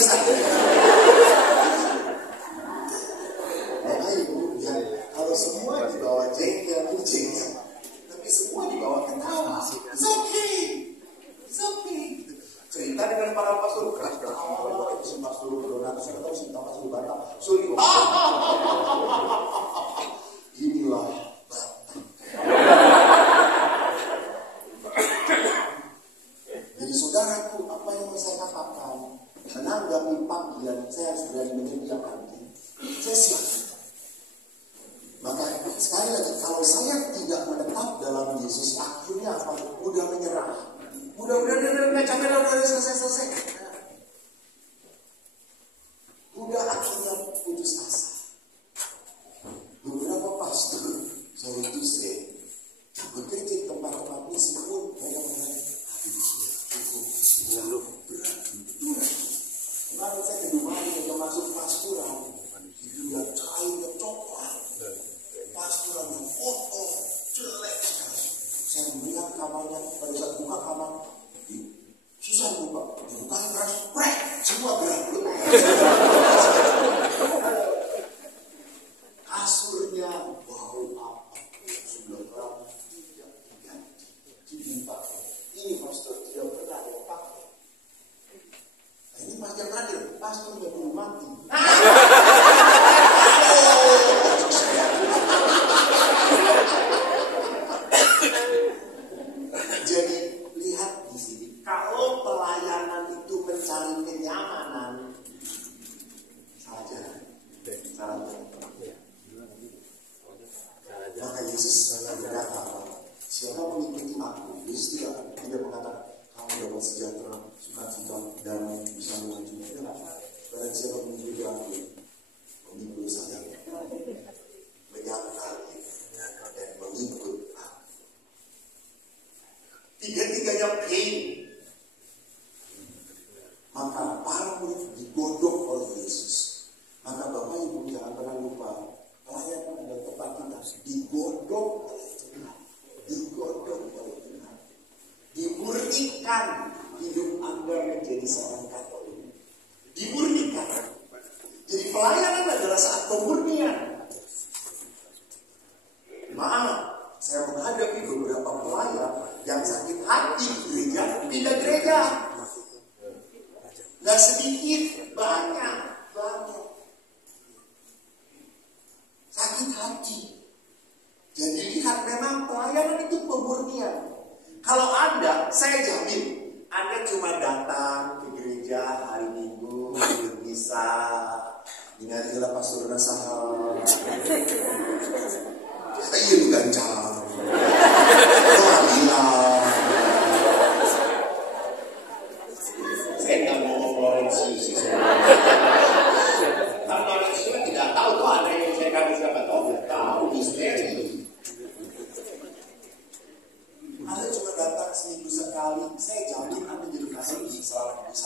bisa. Makanya kemudian kalau semua dibawa jengkel, tapi semua dibawa ketawa. It's okay. It's okay. Cerita dengan para pastor, ketawa, si pastor Donat, saya tahu si pastor Batak, sorry. Inilah Batak. Jadi saudaraku, apa yang mau saya katakan menanggapi panggilan saya sudah menyediakan, saya siap. Maka sekali lagi, kalau saya tidak menetap dalam Yesus, akhirnya apa? Mudah menyerah. Udah capek, udah selesai. Udah akhirnya putus asa. Beberapa pastor, sorry to say, bekerja di tempat-tempat misi pun kadang-kadang cukup berat. Kemarin saya ke Dumai, saya masuk pasturan, itu udah cairnya coklat. Pasturan yang foto jelek sekali. Saya melihat kamarnya, pada saat buka kamar, susah buka, keras, semua berat. Kasurnya bau apa? Sudah lama tidak diganti. Ini pastor tidak pernah ada pakai. Nah, ini pastor terakhir, pastornya belum mati. Jadi lihat di sini, kalau pelayanan itu mencari kenyamanan, salah jalan. Maka Yesus berkata, siapa mengikuti aku, Yesus tidak mengatakan kamu dapat sejahtera, sukacita, damai, bisa melanjutkan. Barang siapa mengikuti aku, mengikuti saya, menyangkal dan mengikut aku. Tiga-tiganya pain. Maka para murid digodok oleh Yesus. Maka Bapak Ibu jangan pernah lupa, pelayanan adalah tempat kita digodok oleh Tuhan. Dimurnikan hidup Anda menjadi seorang Katolik. Dimurnikan. Jadi pelayanan adalah saat pemurnian. Maaf, saya menghadapi beberapa pelayan yang sakit hati gereja, pindah gereja. Gak sedikit, banyak. Sakit hati. Jadi lihat, memang pelayanan itu pemurnian. Kalau Anda, saya jamin, Anda cuma datang ke gereja hari Minggu, bisa ingat pastor Nasahal. Iya lu gancang. Saya nggak mau ngomongin sih. Karena Lorenzi tidak tahu tuh ada yang saya kata siapa tahu misteri. Anda cuma datang seminggu sekali, saya jamin Anda jadi kasih bisa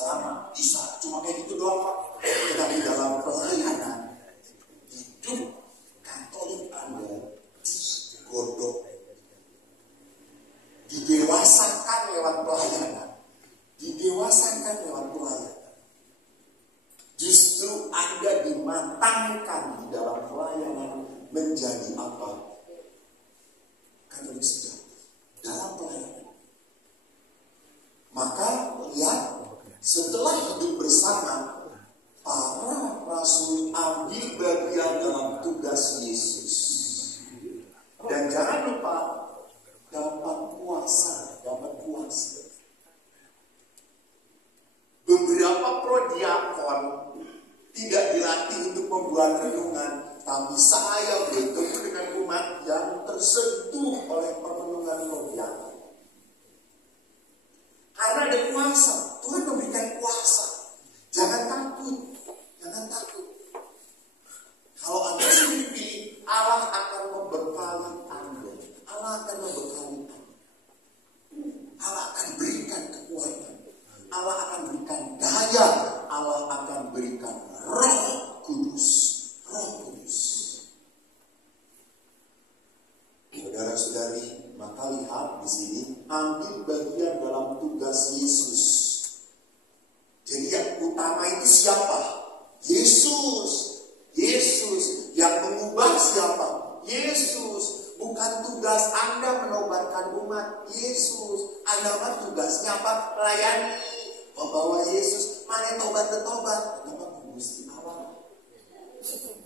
lama, bisa cuma kayak gitu doang Pak. Tetapi dalam pelayanan hidup Katolik Anda digodok, didewasakan lewat pelayanan. Justru Anda dimatangkan di dalam pelayanan menjadi apa? Katolik sejati dalam pelayanan. Maka lihat, setelah hidup bersama, para rasul ambil bagian dalam tugas Yesus. Dan jangan lupa dapat puasa. Beberapa prodiakon tidak dilatih untuk membuat renungan, tapi saya bertemu dengan umat yang tersentuh oleh perenungan prodiakon. Karena ada kuasa, Tuhan memberikan kuasa. Jangan takut. Kalau Anda sudah dipilih, Allah akan membekali Anda. Allah akan berikan kekuatan. Allah akan berikan daya. Allah akan berikan Roh Kudus. Saudara-saudari, maka lihat di sini, ambil bagian dalam tugas Yesus. Jadi yang utama itu itu siapa? Yesus. Yesus yang mengubah siapa? Yesus. Bukan tugas Anda menobatkan umat. Yesus. Anda mah tugasnya apa? Melayani. Membawa Yesus. Mana tobat ke tobat? Anda mah Gusti Allah.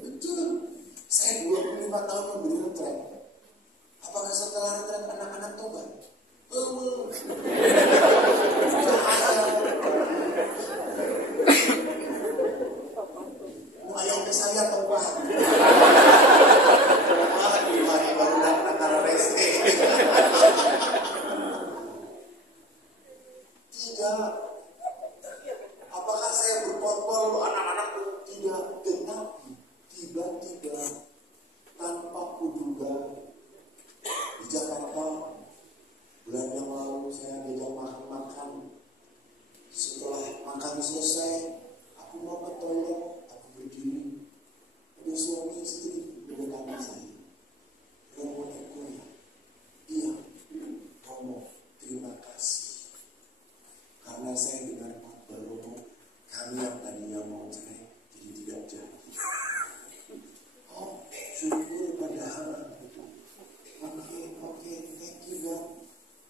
Betul. Saya 25 tahun memberi retret. Apakah setelah retret anak-anak tobat? Mau ayo ke saya tobat. Hari baru datang karena reste. Tidak. Apakah saya berpotpol anak-anak? Tidak. Tetapi tiba-tiba tanpa kuduga di Jakarta bulan yang lalu saya diajak makan-makan. Setelah makan selesai, aku mau ke toilet, aku berdiri. Ada suami istri mendatangi saya. Romo Eko, iya, Romo, terima kasih. Karena saya dengar khotbah Romo, kami yang tadinya mau cerai, jadi tidak jadi. Oh, syukur pada Allah. Oke, thank you God.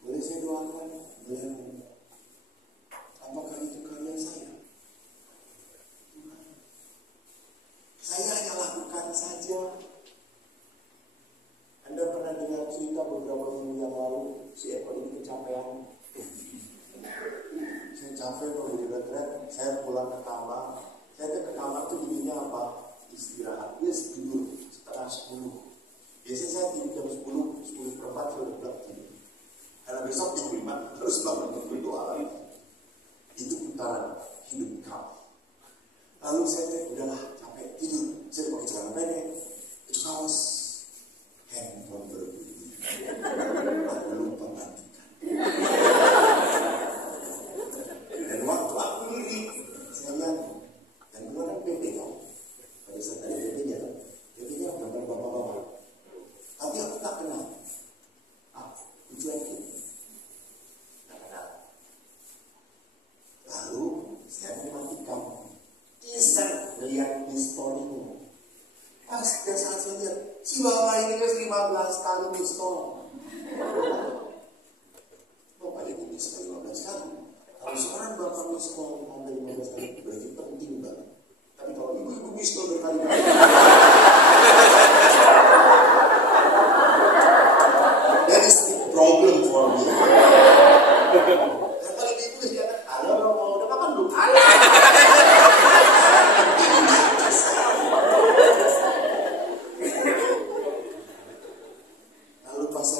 Boleh saya doakan? Boleh. Apakah itu karya saya? Bukan. Saya hanya lakukan saja. Anda pernah dengar cerita beberapa minggu yang lalu si Eko ini kecapean. Saya capek kalau di retret, saya pulang ke kamar. Saya ke kamar tuh dirinya apa? Istirahat. Dia tidur setengah 10. Biasanya saya tidur jam 10 per 4 saya udah pulang tidur. Karena besok jam 5 terus bangun untuk berdoa lagi. Itu putaran hidup kamu. Lalu saya udahlah capek tidur. Saya pakai celana pendek, itu kaos, handphone berbunyi. Aku lupa matikan. Dan waktu aku lirik, saya lihat dan keluaran PP kau. Pada saat ada PP-nya gambar bapak-bapak. Tapi aku tak kenal. Tujuan itu tak kenal. Lalu saya mematikan. Iseng melihat historinya. Pas dan saat saya lihat, si bapak ini kan 15 kali pistol. Bapak ini bisa 15 kali. Kalau seorang bapak pistol sampai 15 kali berarti penting banget. Tapi kalau ibu-ibu pistol berkali-kali, that is the problem for me. Dan kalau ibu dia kata, halo Romo, udah makan belum? Halo. Lalu pas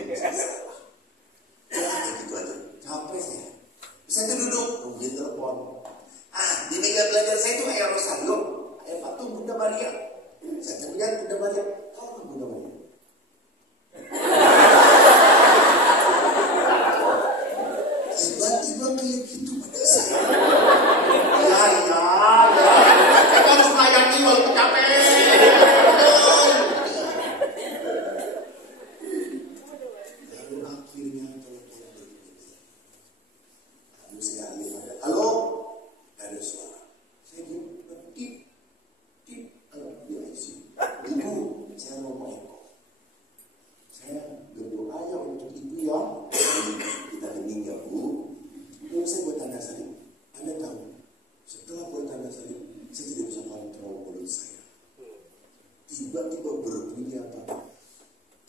gitu aja. Capek saya. Saya tuh duduk nungguin telepon. Di meja belajar saya itu ayah Rosario, ayah patung Bunda Maria. Saya lihat Bunda Maria, tahu kan Bunda Maria? Tiba-tiba kayak gitu pada saya. Ya. Saya harus melayani walaupun capek. Lalu akhirnya telepon berbunyi. Lalu saya ambil, halo, gak ada suara. Saya bilang, tip, dia isi. Ibu, saya mau eko. Saya berdoa ya untuk ibu ya. Kita meninggal Bu. Lalu saya buat tanda salib. Anda tahu, setelah buat tanda salib, saya tidak bisa kontrol mulut saya. Tiba-tiba berbunyi apa?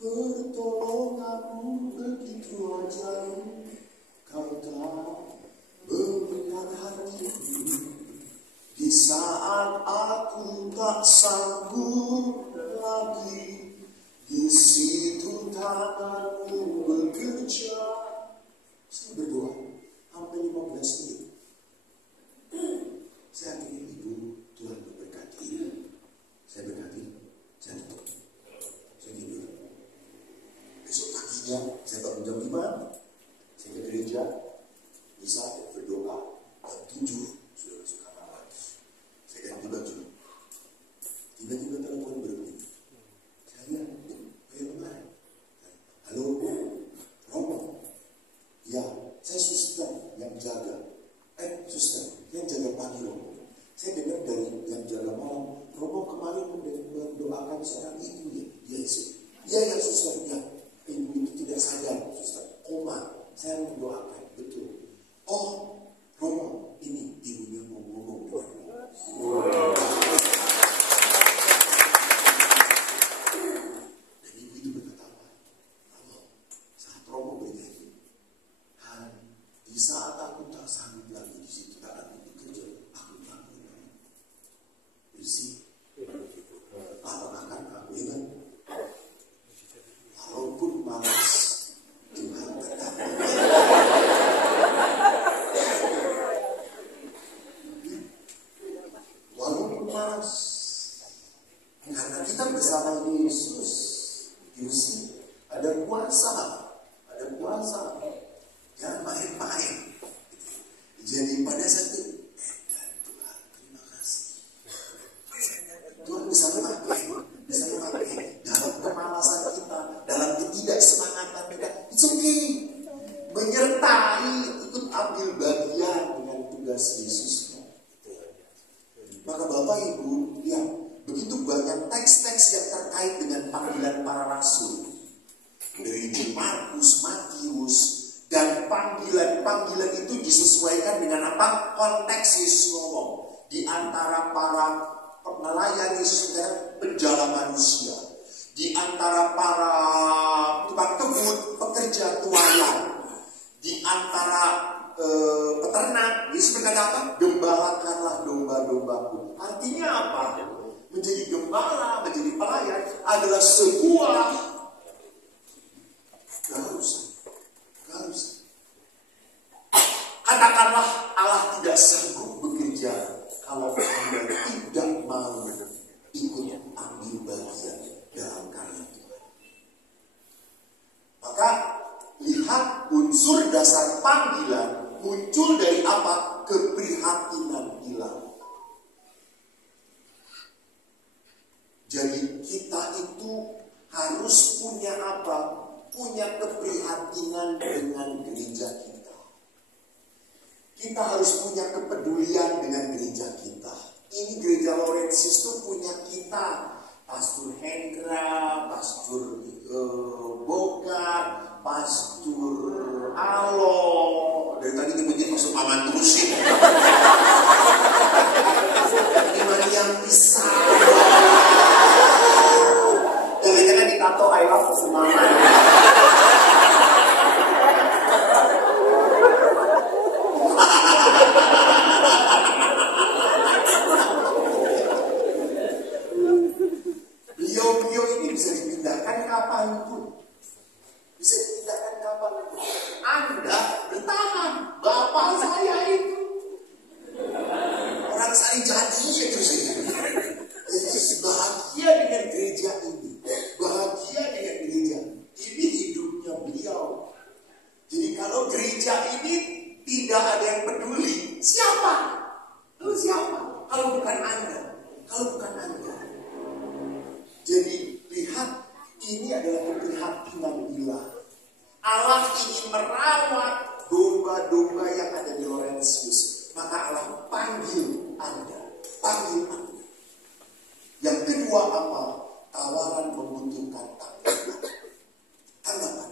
Pertolonganmu begitu ajaib, kau tak melihat hatiku. Di saat aku tak sanggup lagi, di situ tanganmu bekerja. Saya berdoa sampai 15 menit. Saya akhirnya ibu, Tuhan memberkati. Saya berkati, saya tutup. Saya tidur. Besok paginya saya bangun jam 5. Saya ke gereja, bisa berdoa. Jam 7 sudah masuk kamar lagi. Saya ganti baju. Tiba-tiba telepon berbunyi. Saya lihat, kayak kemarin. Halo, Romo. Ya, saya suster yang jaga. Suster yang jaga pagi Romo. Saya dengar dari yang jaga malam, Romo kemarin mendoakan seorang ibu ya. Ya, suster. Ya, ibu itu tidak sadar, suster. Koma. Saya mendoakan, betul. Oh, Romo, ini ibunya mau ngomong denganmu. Dan ibu itu berkata apa? Romo, saat Romo bernyanyi, di saat aku tak sanggup lagi di situ tak aku bekerja, aku bangun bersih. Apakah aku ingat? Walaupun malas, Tuhan tetap. Walaupun malas, karena kita bersama Yesus, Yesus ada kuasa. Jangan main-main. Jadi pada saat itu, Tuhan, terima kasih. Tuhan bisa memakai dalam kemalasan kita, dalam ketidaksemangatan kita. It's okay. Menyertai, ikut ambil bagian dengan tugas Yesusnya. Maka Bapak Ibu, lihat, begitu banyak teks-teks yang terkait dengan panggilan para rasul. Dari Markus, Matius, dan panggilan-panggilan itu disesuaikan dengan apa? Konteks Yesus ngomong. Di antara para pelayan Yesus adalah penjala manusia. Di antara para tukang kebun, pekerja tuayan. Di antara peternak, Yesus berkata apa? Gembalakanlah domba-dombaku. Artinya apa? Menjadi gembala, menjadi pelayan adalah sebuah keharusan. Katakanlah Allah tidak sanggup bekerja kalau Anda tidak mau ikut ambil bagian dalam karya Tuhan. Maka lihat unsur dasar panggilan muncul dari apa? Keprihatinan hilang. Jadi kita itu harus punya apa? Punya keprihatinan dengan gereja kita. Kita harus punya kepedulian dengan gereja kita. Ini gereja Laurentius itu punya kita. Pastor Hendra, Pastor Bogar, Pastor Alo. Dari tadi nyebutnya Pastor Maman terusin. Ini Maria Pisang. Jangan-jangan ditato I love Pastor Maman. Beliau-beliau ini bisa dipindahkan kapan adalah keprihatinan ilahi. Allah ingin merawat domba-domba yang ada di Laurentius. Maka Allah panggil Anda, panggil Anda. Yang kedua apa? Tawaran membutuhkan tanggapan.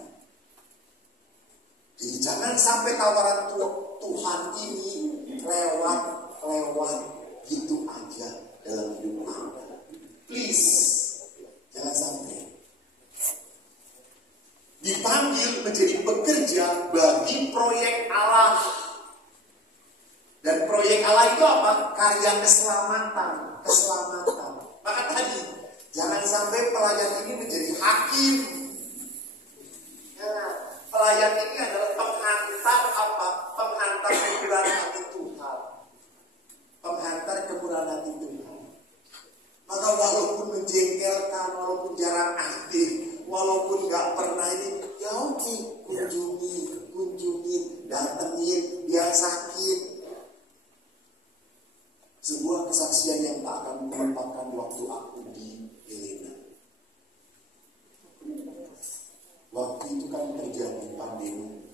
Jadi jangan sampai tawaran Tuhan ini lewat gitu aja dalam hidup Anda. Please, jangan sampai. Dipanggil menjadi pekerja bagi proyek Allah. Dan proyek Allah itu apa? Karya keselamatan. Maka tadi, jangan sampai pelayan ini menjadi hakim. Nah, pelayan ini adalah penghantar apa? Penghantar kemurahan hati Tuhan. Penghantar kemurahan hati Tuhan. Maka walaupun menjengkelkan, walaupun jarang aktif, walaupun gak pernah ini, ya oke, kunjungin, datengin, biar sakit. Sebuah kesaksian yang tak akan melupakan waktu aku di Helena. Waktu itu kan terjadi pandemi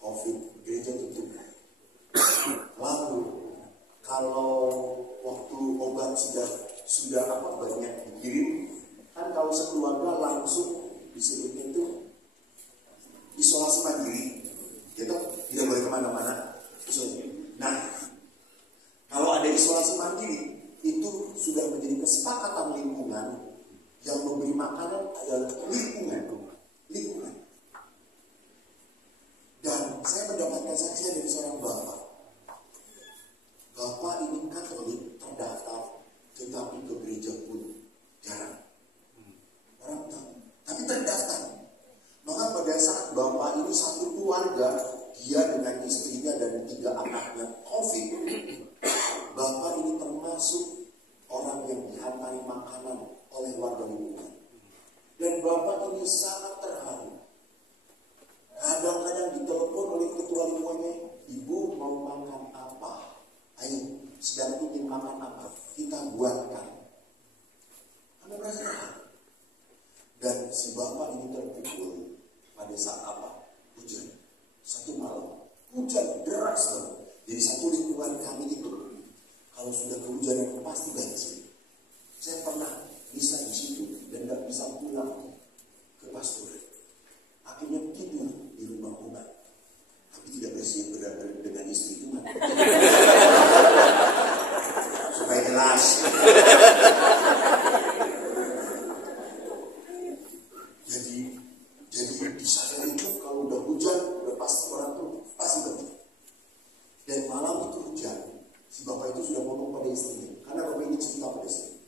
COVID, gereja tutup. Lalu kalau waktu obat sudah banyak dikirim, kan kalau sekeluarga langsung disebutnya itu isolasi mandiri, gitu, tidak boleh kemana-mana. Nah, kalau ada isolasi mandiri, itu sudah menjadi kesepakatan lingkungan yang memberi makanan adalah lingkungan. Dan saya mendapatkan saksian dari seorang bapak. Bapak ini Katolik terdaftar, tetapi ke gereja pun jarang. Orang tahu, tapi terdaftar. Maka pada saat bapak ini satu keluarga, dia dengan istrinya dan 3 anaknya COVID, bapak ini termasuk orang yang dihantari makanan oleh warga lingkungan. Dan bapak ini sangat terharu. Kadang-kadang ditelepon oleh ketua lingkungannya, ibu mau makan apa? Ayo, sedang ingin makan apa? Kita buatkan. Anda merasa terharu. Dan si bapak ini terpukul pada saat apa? Hujan. Satu malam, hujan deras banget. Jadi satu lingkungan kami itu, kalau sudah kehujanan pasti banjir. Saya pernah bisa di situ dan nggak bisa pulang ke pastorat. Akhirnya tidur di rumah umat, tapi tidak bersiap dengan istri Tuhan. Supaya jelas. Jadi di sana itu kalau udah hujan, udah pasti orang tuh pasti banjir. Dan malam itu hujan, si bapak itu sudah ngomong pada istrinya, karena bapak ini cerita pada istrinya.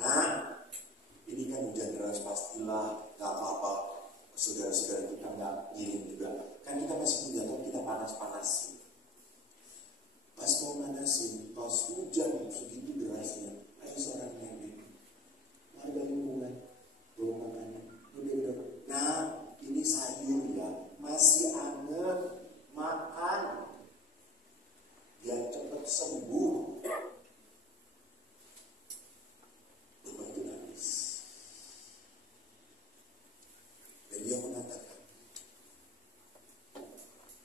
Nah, ini kan hujan deras, pastilah gak apa-apa, saudara-saudara kita gak ngirim juga. Kan kita masih punya, tapi kita panas-panasin. Pas mau manasin, pas hujan segitu derasnya, ada seorang nenek, warga lingkungan, bawa makanan. Nah, ini sayur ya, masih anget, makan, biar cepat sembuh. Bapak itu nangis. Dan dia mengatakan,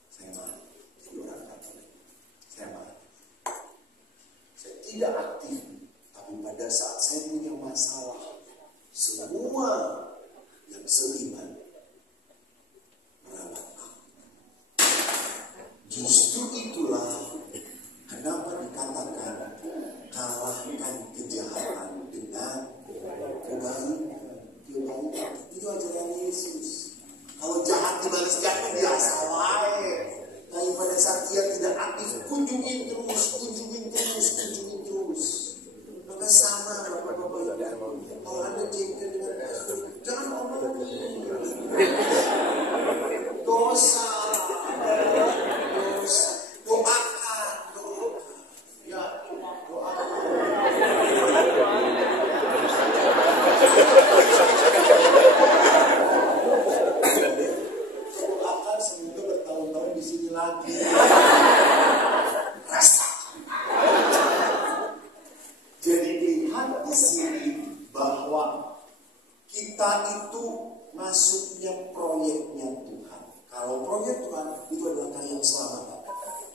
saya marah jadi orang Katolik. Saya marah. Saya tidak aktif, tapi pada saat saya punya masalah, semua yang seiman merawat aku. Justru itulah kenapa dikatakan kalahkan kejahatan dengan kebaikan. Itu ajaran Yesus. Kalau jahat dibalas jahat biasa wae. Tapi pada saat dia tidak aktif, kunjungin terus. Maka sama Bapak-bapak. Kalau Anda jengkel dengan pastor, jangan omongin. Dosa. Doakan. Ya, doakan. Doakan semoga bertahun-tahun di sini lagi. Rasa. masuknya proyeknya Tuhan. Kalau proyek Tuhan itu adalah karya keselamatan.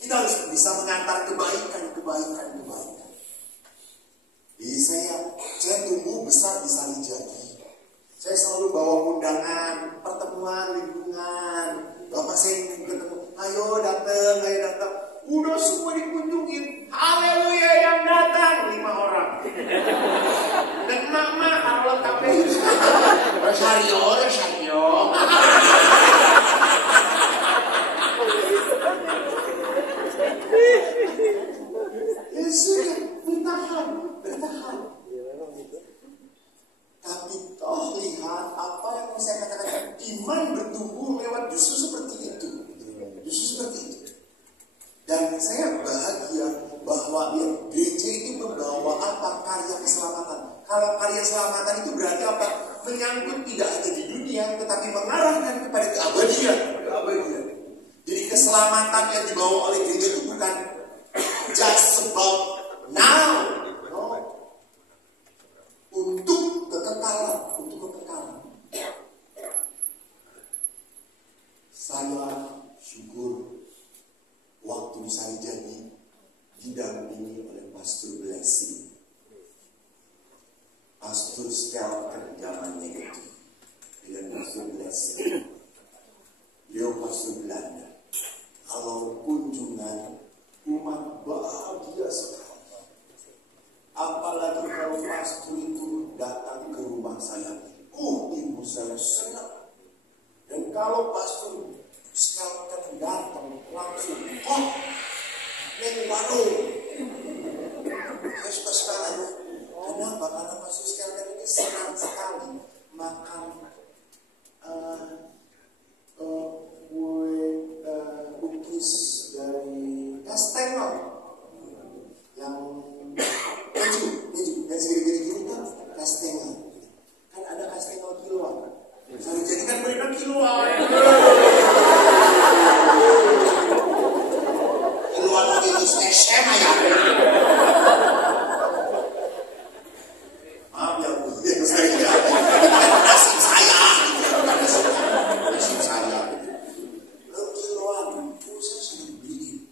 Kita harus bisa mengantar kebaikan. Jadi saya tumbuh besar di Sarijadi. Saya selalu bawa undangan, pertemuan, lingkungan. Bapak saya ketemu, ayo datang. Udah semua dikunjungin. Haleluya yang datang 5 orang. Dan mama kalau lengkapnya Syaryo. Ya sudah, bertahan. Tapi toh lihat apa yang saya katakan, iman bertumbuh lewat justru seperti itu. Dan saya bahagia bahwa gereja itu membawa apa? Karya keselamatan. Kalau karya keselamatan itu berarti apa? Menyangkut tidak hanya di dunia, tetapi mengarahkan kepada keabadian. Jadi keselamatan yang dibawa oleh gereja itu bukan just about now. No. Untuk kekekalan. Saya syukur waktu di Sarijadi didampingi oleh Pastor Blessing. Pastor Skelter zamannya itu dengan Pastor Blessing. Beliau Pastor Belanda. Kalau kunjungan umat bahagia sekali. Apalagi kalau pastor itu datang ke rumah saya. Ibu saya senang. Dan kalau pastor Skelter datang langsung, ini warung. Saya suka sekali. Kenapa? Karena pastor Skelter ini senang sekali makan kue cookies dari Kastengel yang keju dan segini-gini kan Kastengel. Kan ada Kastengel kiloan. Saya jadikan mereka kiloan. Kiloan lagi itu SMA ya. Maaf ya Bu, saya nasib saya. Lalu kiloan, saya sudah beli.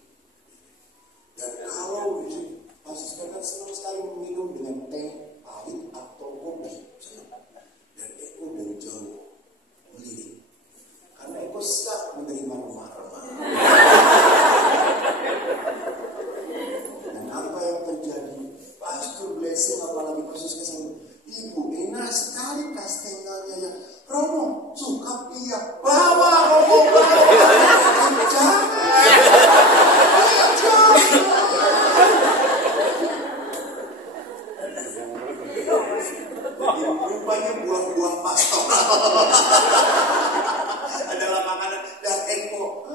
Dan kalau Pastor Skelter senang sekali minum dengan teh pahit atau kopi. Dan Eko dari jauh beli. Karena Eko siap menerima remah-remah. Dan apa yang terjadi? Pastor Blessing apalagi Pastor Skelter, Ibu enak sekali Kastengelnya ya. Romo suka iya. Bawa Romo bawa. Jangan. Rupanya buah-buah pastoral adalah makanan dan Eko.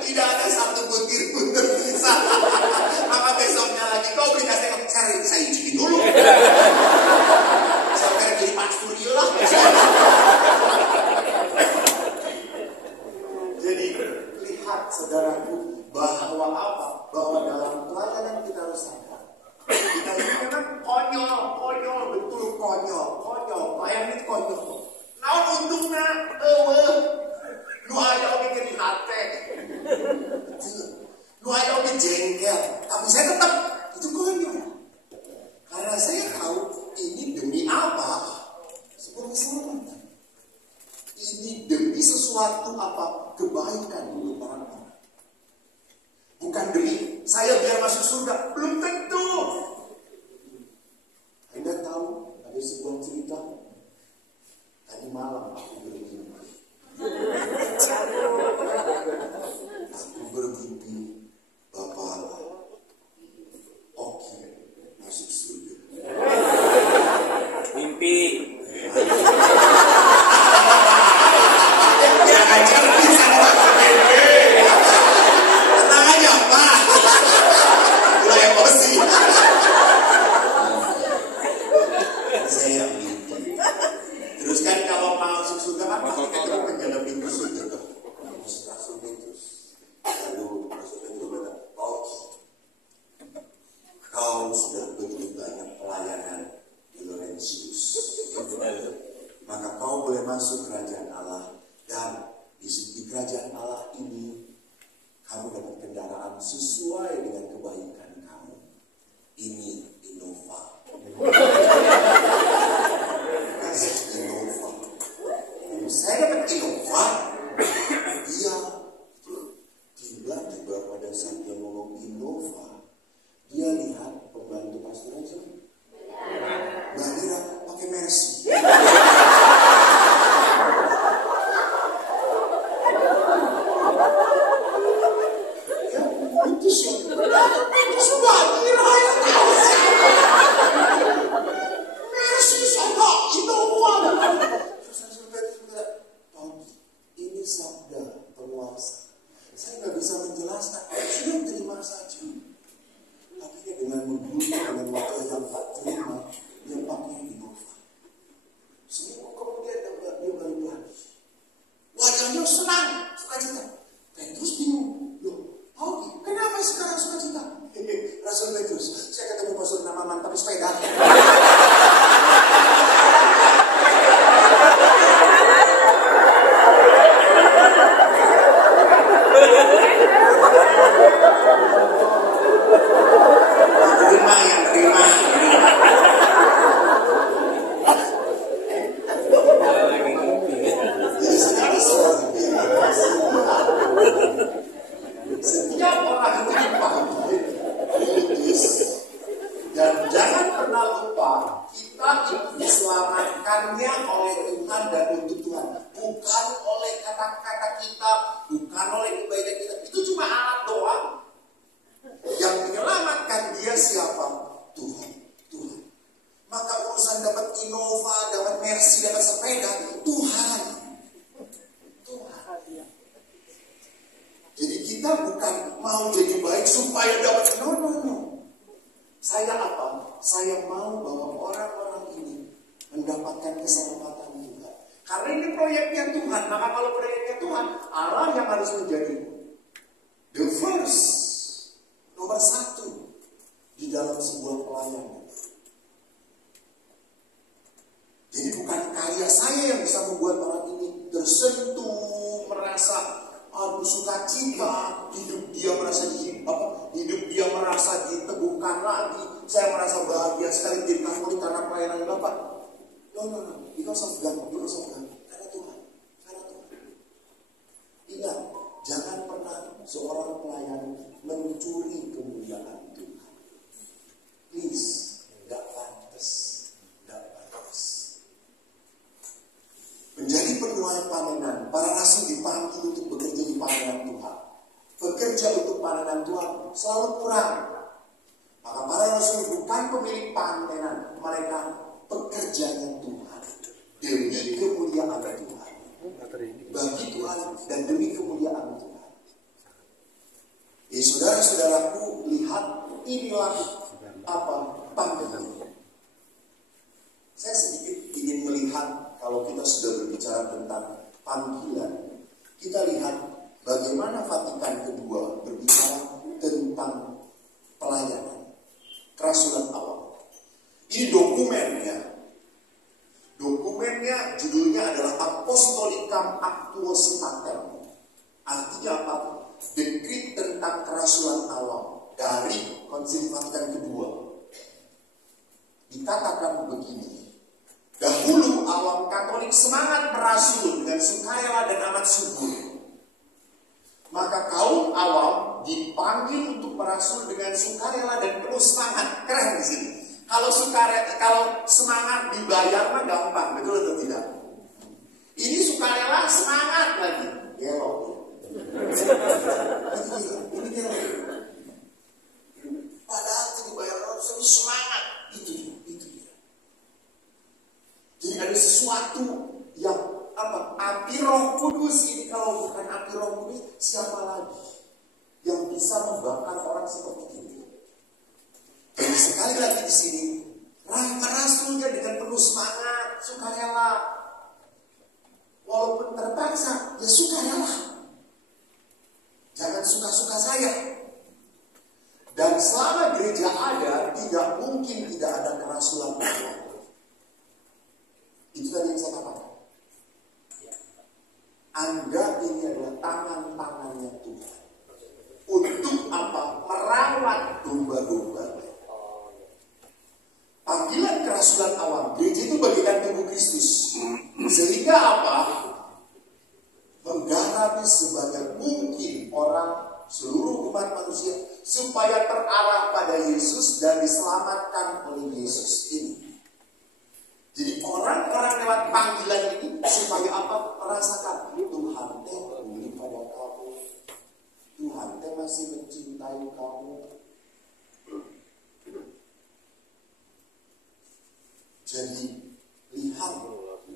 Tidak ada satu butir pun tersisa. Maka besoknya lagi kau beli Kastengel. Saya icipin dulu. Saya pengen jadi pastor lah. Jadi lihat saudaraku bahwa apa? Bahwa dalam pelayanan kita harus sadar. Kita ini memang konyol, betul konyol. Pelayanan itu konyol. Nah untungnya, lu aja bikin hati. Lu aja bikin jengkel. Tapi saya tetap itu konyol. Karena saya tahu ini demi apa? Sebuah keselamatan. Ini demi sesuatu apa? Kebaikan untuk orang-orang. Bukan demi saya biar masuk surga. Belum tentu. Anda tahu ada sebuah cerita. Tadi malam aku bermimpi. Bapak Oki masuk surga. Mimpi. Ya aja bisa mimpi. Tenang aja Pak. Mulai emosi. Saya mimpi. Terus kan kalau masuk surga kan pasti ketemu penjaga pintu surga. Masuk terus. Lalu masuk pintu berkata, Oki, kau sudah begitu banyak pelayanan di Laurentius. termasuk kerajaan Allah. Dan di kerajaan Allah ini kamu dapat kendaraan sesuai dengan kebaikan kamu. Ini Innova. Innova. Saya dapat Innova. Dia tiba-tiba pada saat dia ngomong Innova, dia lihat pembantu pastor aja. Nah, dia pakai Mercy. Dan selama gereja ada, tidak mungkin tidak ada kerasulan Allah. Itu tadi yang saya katakan. Anda ini adalah tangan-tangannya Tuhan. Untuk apa? Merawat domba-domba. Panggilan kerasulan awam, gereja itu bagikan tubuh Kristus. Sehingga apa? Menggarap sebanyak mungkin orang, seluruh umat manusia, supaya terarah pada Yesus dan diselamatkan oleh Yesus ini. Jadi orang-orang lewat panggilan ini supaya apa? Merasakan Tuhan peduli pada kamu, Tuhan masih mencintai kamu. Jadi lihat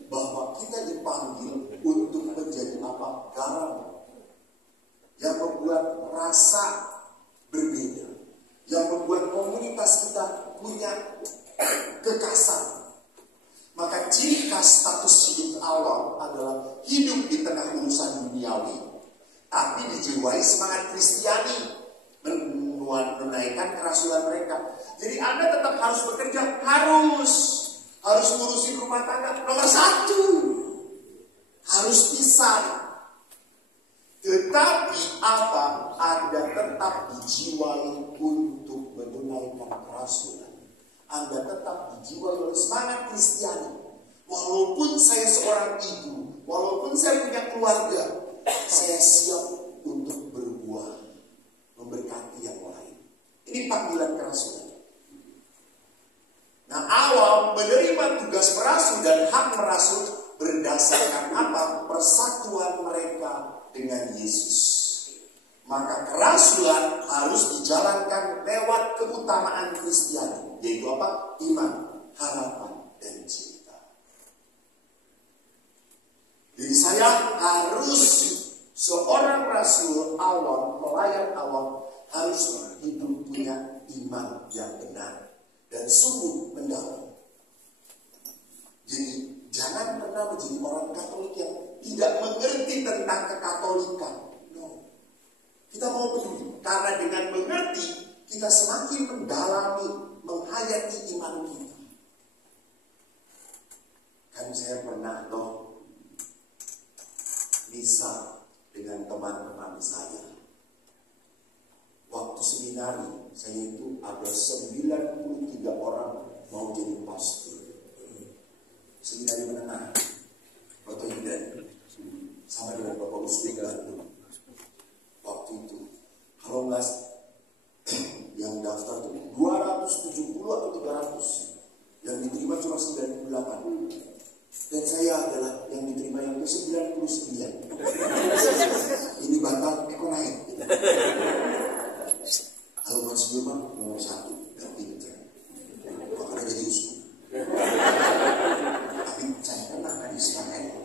bahwa kita dipanggil untuk menjadi apa? Garam yang membuat rasa berbeda, yang membuat komunitas kita punya kekasan. Maka ciri khas status hidup awam adalah hidup di tengah urusan duniawi, tapi dijiwai semangat Kristiani, menaikkan kerasulan mereka. Jadi Anda tetap harus bekerja, harus ngurusin rumah tangga. Nomor 1, harus pisan. Tetapi apa? Anda tetap dijiwai untuk menunaikan kerasulan. Anda tetap dijiwai oleh semangat Kristiani. Walaupun saya seorang ibu, walaupun saya punya keluarga, saya siap untuk berbuah, memberkati yang lain. Ini panggilan kerasulan. Nah, awam menerima tugas merasul dan hak merasul berdasarkan apa? Persatuan mereka dengan Yesus. Maka kerasulan harus dijalankan lewat keutamaan Kristiani, yaitu apa? Iman, harapan, dan cinta. Jadi saya harus seorang rasul awam, pelayan awam, harus hidup punya iman yang benar dan sungguh mendalam. Jadi jangan pernah menjadi orang Katolik yang tidak mengerti tentang kekatolikan. Kita mau peduli, karena dengan mengerti, kita semakin mendalami, menghayati iman kita. Kan saya pernah misa dengan teman-teman saya. Waktu seminari, saya itu ada 93 orang mau jadi pastor. Seminari menengah, Bapak Indah, sama dengan Bapak Ustika itu. Waktu itu, kalau nggak yang daftar itu 270 atau 300, yang diterima cuma 98, dan saya adalah yang diterima yang ke-99. Ini batal naik. Kalau masih memang nomor 1 dan pintar, makanya jadi uskup. Tapi saya pernah di Israel.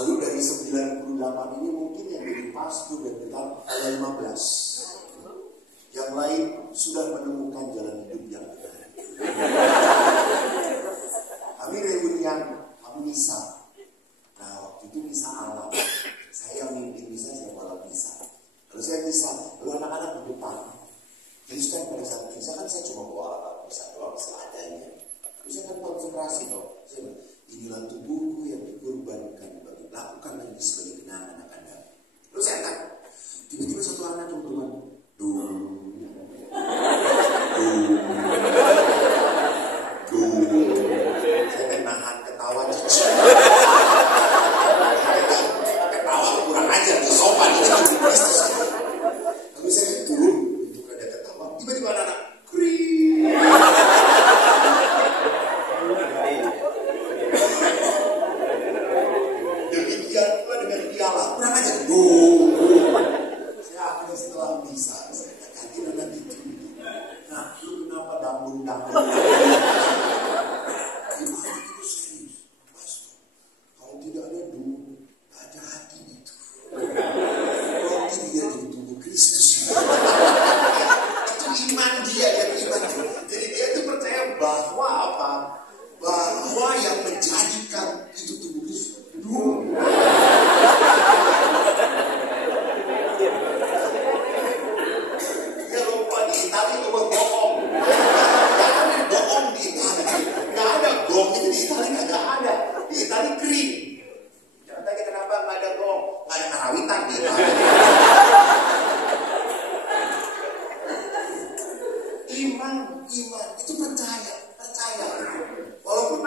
Lalu dari 98 ini mungkin yang jadi pastor dan kita ada 15. Yang lain sudah menemukan jalan hidup yang benar. Kami reunian, kami misa. Nah, waktu itu misa alam. Saya yang mimpin misa, saya malah misa. Lalu saya misa, lalu anak-anak di depan. Terus kan pada saat misa kan saya cuma bawa alat misa doang seadanya. Terus saya kan konsentrasi dong. Inilah tubuhku yang dikorbankan bagi, lakukan ini sebagai kenangan anak Anda. Terus saya kata, tiba-tiba satu anak yang berdoa, saya menahan ketawa cici. Ketawa kurang ajar, sopan itu Kristus. Lalu saya turun untuk ada ketawa. Tiba-tiba anak-anak demikian pula dengan piala. Kurang ajar. Saya akan setelah bisa saya ganti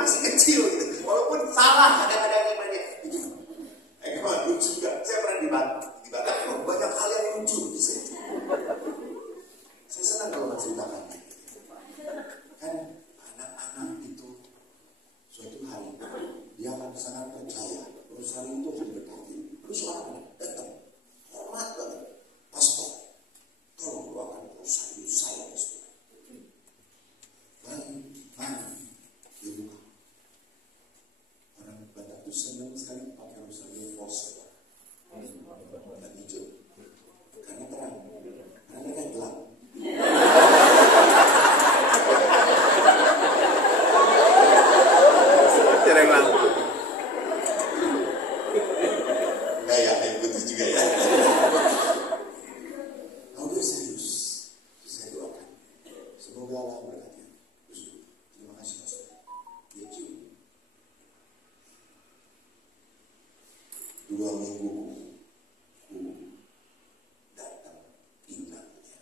masih kecil gitu. Walaupun salah kadang-kadang imannya. Emang lucu juga. Saya pernah dibantah banyak hal yang lucu di sini. Saya senang kalau menceritakan. Kan anak-anak itu suatu hari dia akan sangat percaya perusahaan itu harus diberkati. Terus orang datang hormat banget, pastor, tolong doakan perusahaan itu saya pastor. Mana dia buka. Orang Batak itu senang sekali pakai perusahaan fosfor dan hijau karena terang, karena mereka gelap. Cereng lampu. Enggak ya, yang putih juga ya. Kalau dia serius, saya doakan. Semoga Allah berkati. Terima kasih pastor. Ya cium. 2 minggu ku datang ingatnya.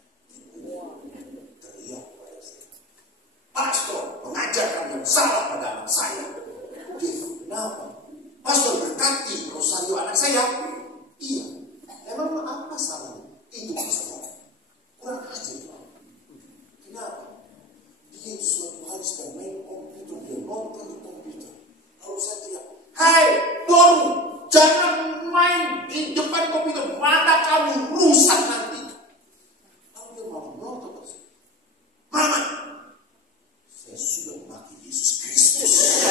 Teriak pada saya. Pastor mengajarkan yang salah pada anak saya. Kenapa? Pastor berkati Rosario anak saya. Iya. Emang apa salahnya? Itu pastor. Kurang ajar. Kenapa? Dia suatu hari sedang main komputer, dia nonton di komputer. Lalu saya teriak, "Hai, Boru, jangan main di depan komputer. Mata kamu rusak nanti." Lalu dia malah nonton terus. "Mama, saya sudah mati Yesus Kristus.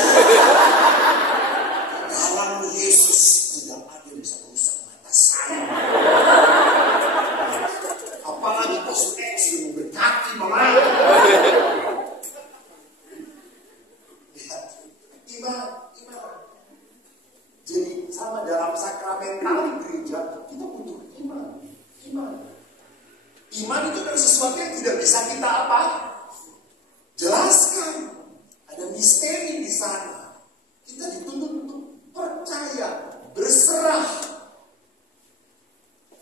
Dalam Yesus tidak ada yang bisa merusak mata saya. Apalagi Pastor X yang memberkati Mama." Lihat, iman. Jadi sama dalam sakramental gereja kita butuh iman. Iman itu kan sesuatu yang tidak bisa kita apa? Jelaskan. Ada misteri di sana. Kita dituntut untuk percaya, berserah.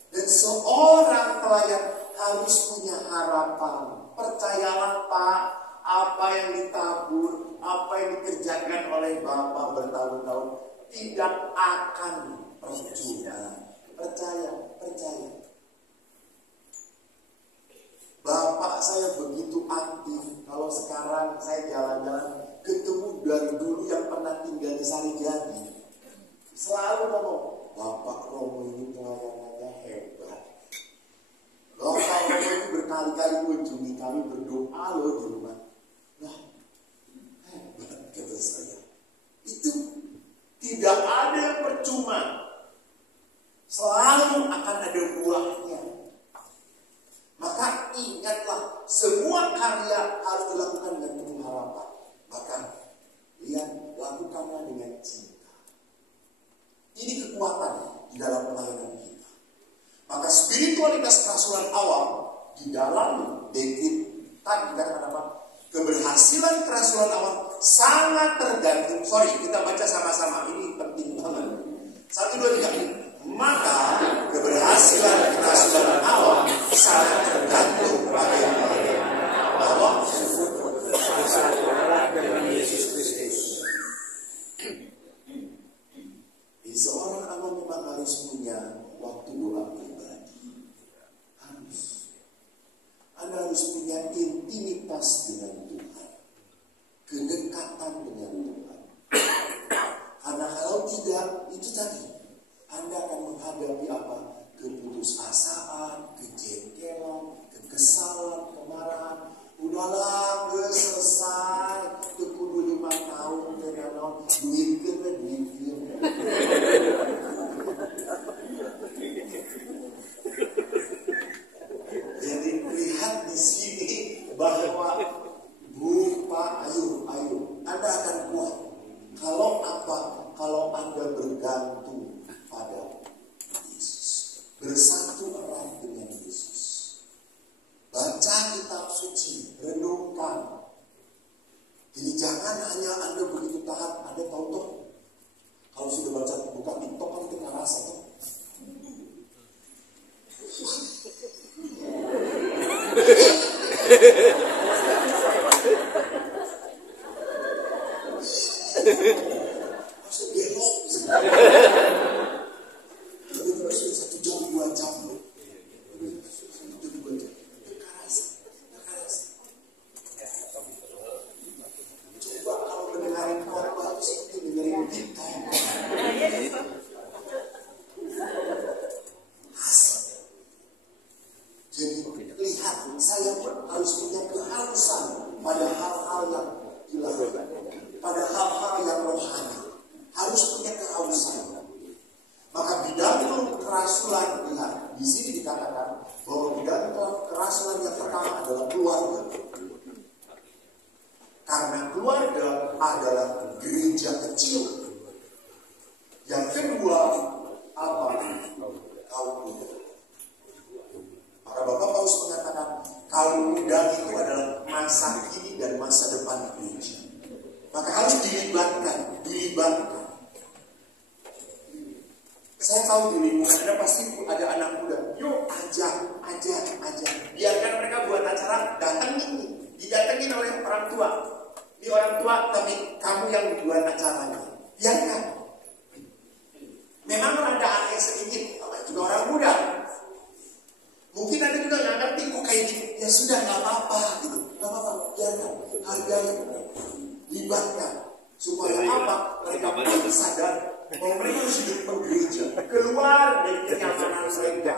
Dan seorang pelayan harus punya harapan. Percayalah Pak, apa yang ditabur, apa yang dikerjakan oleh Bapak bertahun-tahun tidak akan percuma. Percaya. Bapak saya begitu aktif. Kalau sekarang saya jalan-jalan ketemu dari dulu yang pernah tinggal di Sarijadi, selalu ngomong, "Bapak Romo ini pelayanannya hebat. Bapak Romo ini berkali-kali mengunjungi kami, berdoa loh di rumah." Nah, hebat kata saya. Itu tidak ada yang percuma. Selalu akan ada buahnya. Maka ingatlah, semua karya harus dilakukan dengan penuh harapan. Maka lihat, lakukanlah dengan cinta. Ini kekuatan di dalam pelayanan kita. Maka spiritualitas kerasulan awam di dalam dekrit tadi dikatakan apa? Keberhasilan kerasulan awam sangat tergantung. Kita baca sama-sama. Ini penting banget. 1, 2, 3. Maka keberhasilan kerasulan awam sangat tergantung pada bahwa dengan Yesus Kristus. Seorang hamba memang harus punya waktu doa pribadi. Anda harus punya intimitas dengan Tuhan, kedekatan dengan Tuhan. Karena kalau tidak, itu tadi Anda akan menghadapi apa? Keputusasaan, kejengkelan, kekesalan, kemarahan. Udahlah, selesai. Kudu 5 tahun, duit. Jadi lihat di sini bahwa Pak, ayo, Anda akan kuat. Kalau apa? Kalau Anda bergantung pada Yesus, bersatu erat dengan Yesus, baca kitab suci, renungkan. Jadi jangan hanya Anda begitu taat, Anda tahu toh. Kalau sudah baca buka TikTok kan kita rasa toh. Harus belok. Tapi terus 1 jam 2 jam. 1 jam 2 jam. Keras. Coba kalau mendengarin khotbah itu seperti dengerin kita. Jadi lihat, saya harus punya keharusan pada hal-hal yang ilahi, pada hal-hal yang rohani. Harus punya keharusan. Maka bidang kerasulan, lihat, di sini dikatakan bahwa bidang kerasulan yang pertama adalah keluarga. Karena keluarga adalah gereja kecil. Yang kedua, apa? Kaum muda. Maka Bapak Paulus mengatakan kaum muda itu adalah masa kini dan masa depan gereja. Maka harus dilibatkan. Saya tahu di lingkungan Anda pasti ada anak muda. Yuk ajak. Biarkan mereka buat acara, didatengin oleh orang tua. Ini orang tua tapi kamu yang buat acaranya. Biarkan. Memang rada aneh sedikit, juga orang muda. Mungkin ada juga nggak ngerti kok kayak gini. Ya sudah nggak apa-apa gitu. Nggak apa-apa, biarkan. Hargai, libatkan. Supaya apa? Mereka sadar bahwa mereka harus hidup bergereja. Keluar dari kenyamanan mereka.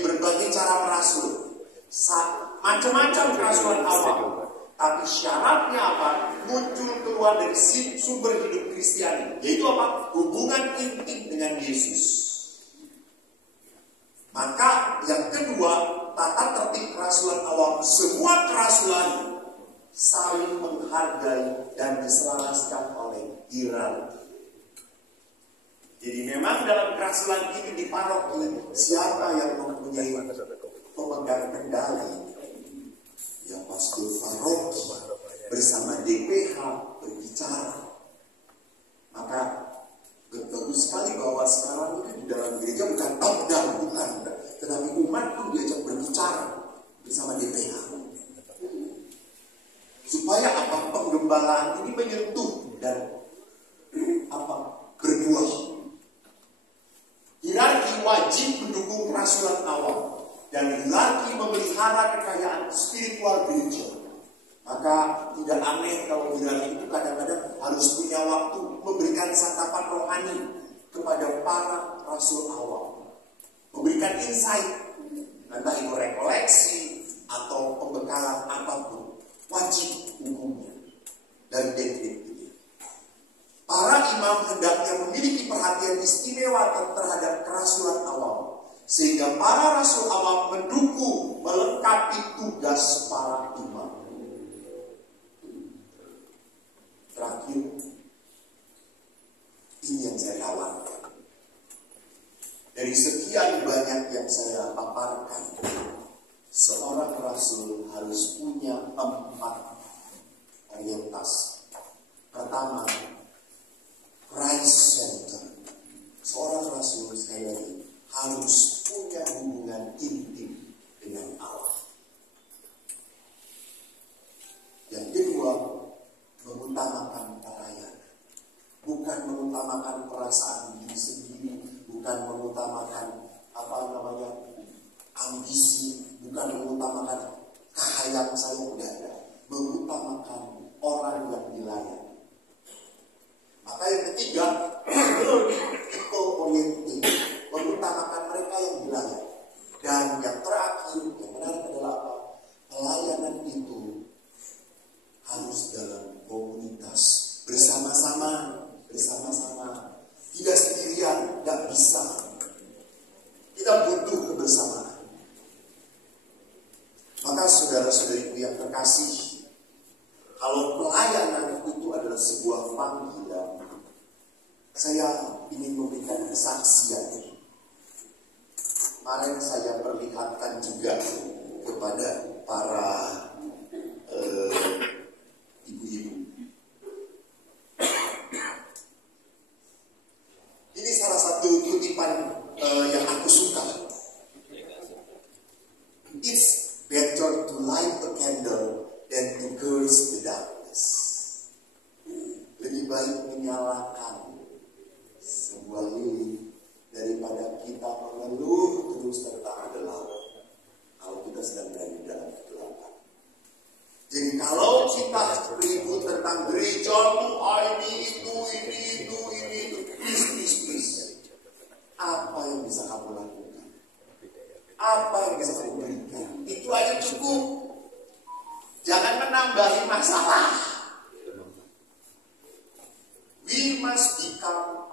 Berbagai cara merasul. Macam-macam kerasulan awal. Tapi syaratnya apa? Muncul keluar dari sumber hidup Kristiani. Yaitu apa? Hubungan intim dengan Yesus. Maka yang kedua, tata tertib kerasulan awam. Semua kerasulan saling menghargai dan diselaraskan oleh hierarki. Jadi memang dalam kerasulan ini di paroki, siapa yang mempunyai pemegang kendali? Ya pastor paroki bersama DPH berbicara. Maka bagus sekali bahwa sekarang ini di dalam gereja bukan top down, bukan, tetapi umat pun diajak berbicara bersama DPH. Supaya apa? Penggembalaan ini menyentuh dan berbuah. Hierarki wajib mendukung kerasulan awam dan hierarki memelihara kekayaan spiritual gereja. Maka tidak aneh kalau hierarki itu kadang-kadang harus punya waktu memberikan santapan rohani kepada para rasul awam, memberikan insight, entah itu rekoleksi atau pembekalan apapun, wajib hukumnya dari dekret ini. Para imam hendaknya memiliki perhatian istimewa terhadap kerasulan awam, sehingga para rasul awam mendukung melengkapi tugas para imam. Terakhir, ini yang saya tawarkan. Dari sekian banyak yang saya paparkan, seorang rasul harus punya 4 orientasi. Pertama, Christ Center. Seorang rasul sekali lagi harus punya hubungan intim dengan Allah. Yang kedua, mengutamakan pelayan, bukan mengutamakan perasaan diri sendiri, bukan mengutamakan ambisi, bukan mengutamakan kahayang saya, tidak, mengutamakan orang yang dilayani. Maka yang ketiga, people oriented, mengutamakan mereka yang dilayani. Dan yang terakhir, yang menarik adalah apa? Pelayanan itu harus dalam komunitas, bersama-sama, tidak sendirian, tidak bisa. Kita butuh kebersamaan. Maka saudara-saudariku yang terkasih, kalau pelayanan itu adalah sebuah panggilan, saya ingin memberikan kesaksian. Kemarin saya perlihatkan juga kepada para ibu-ibu. Ini salah satu kutipan yang aku suka. It's better to light a candle than to curse the darkness. baik menyalakan sebuah lilin daripada kita mengeluh terus tentang gelap kalau kita sedang berada di dalam kegelapan. Jadi kalau kita ribut tentang gereja itu, please. Apa yang bisa kamu lakukan? Apa yang bisa kamu berikan? Itu aja cukup. Jangan menambahi masalah. We must become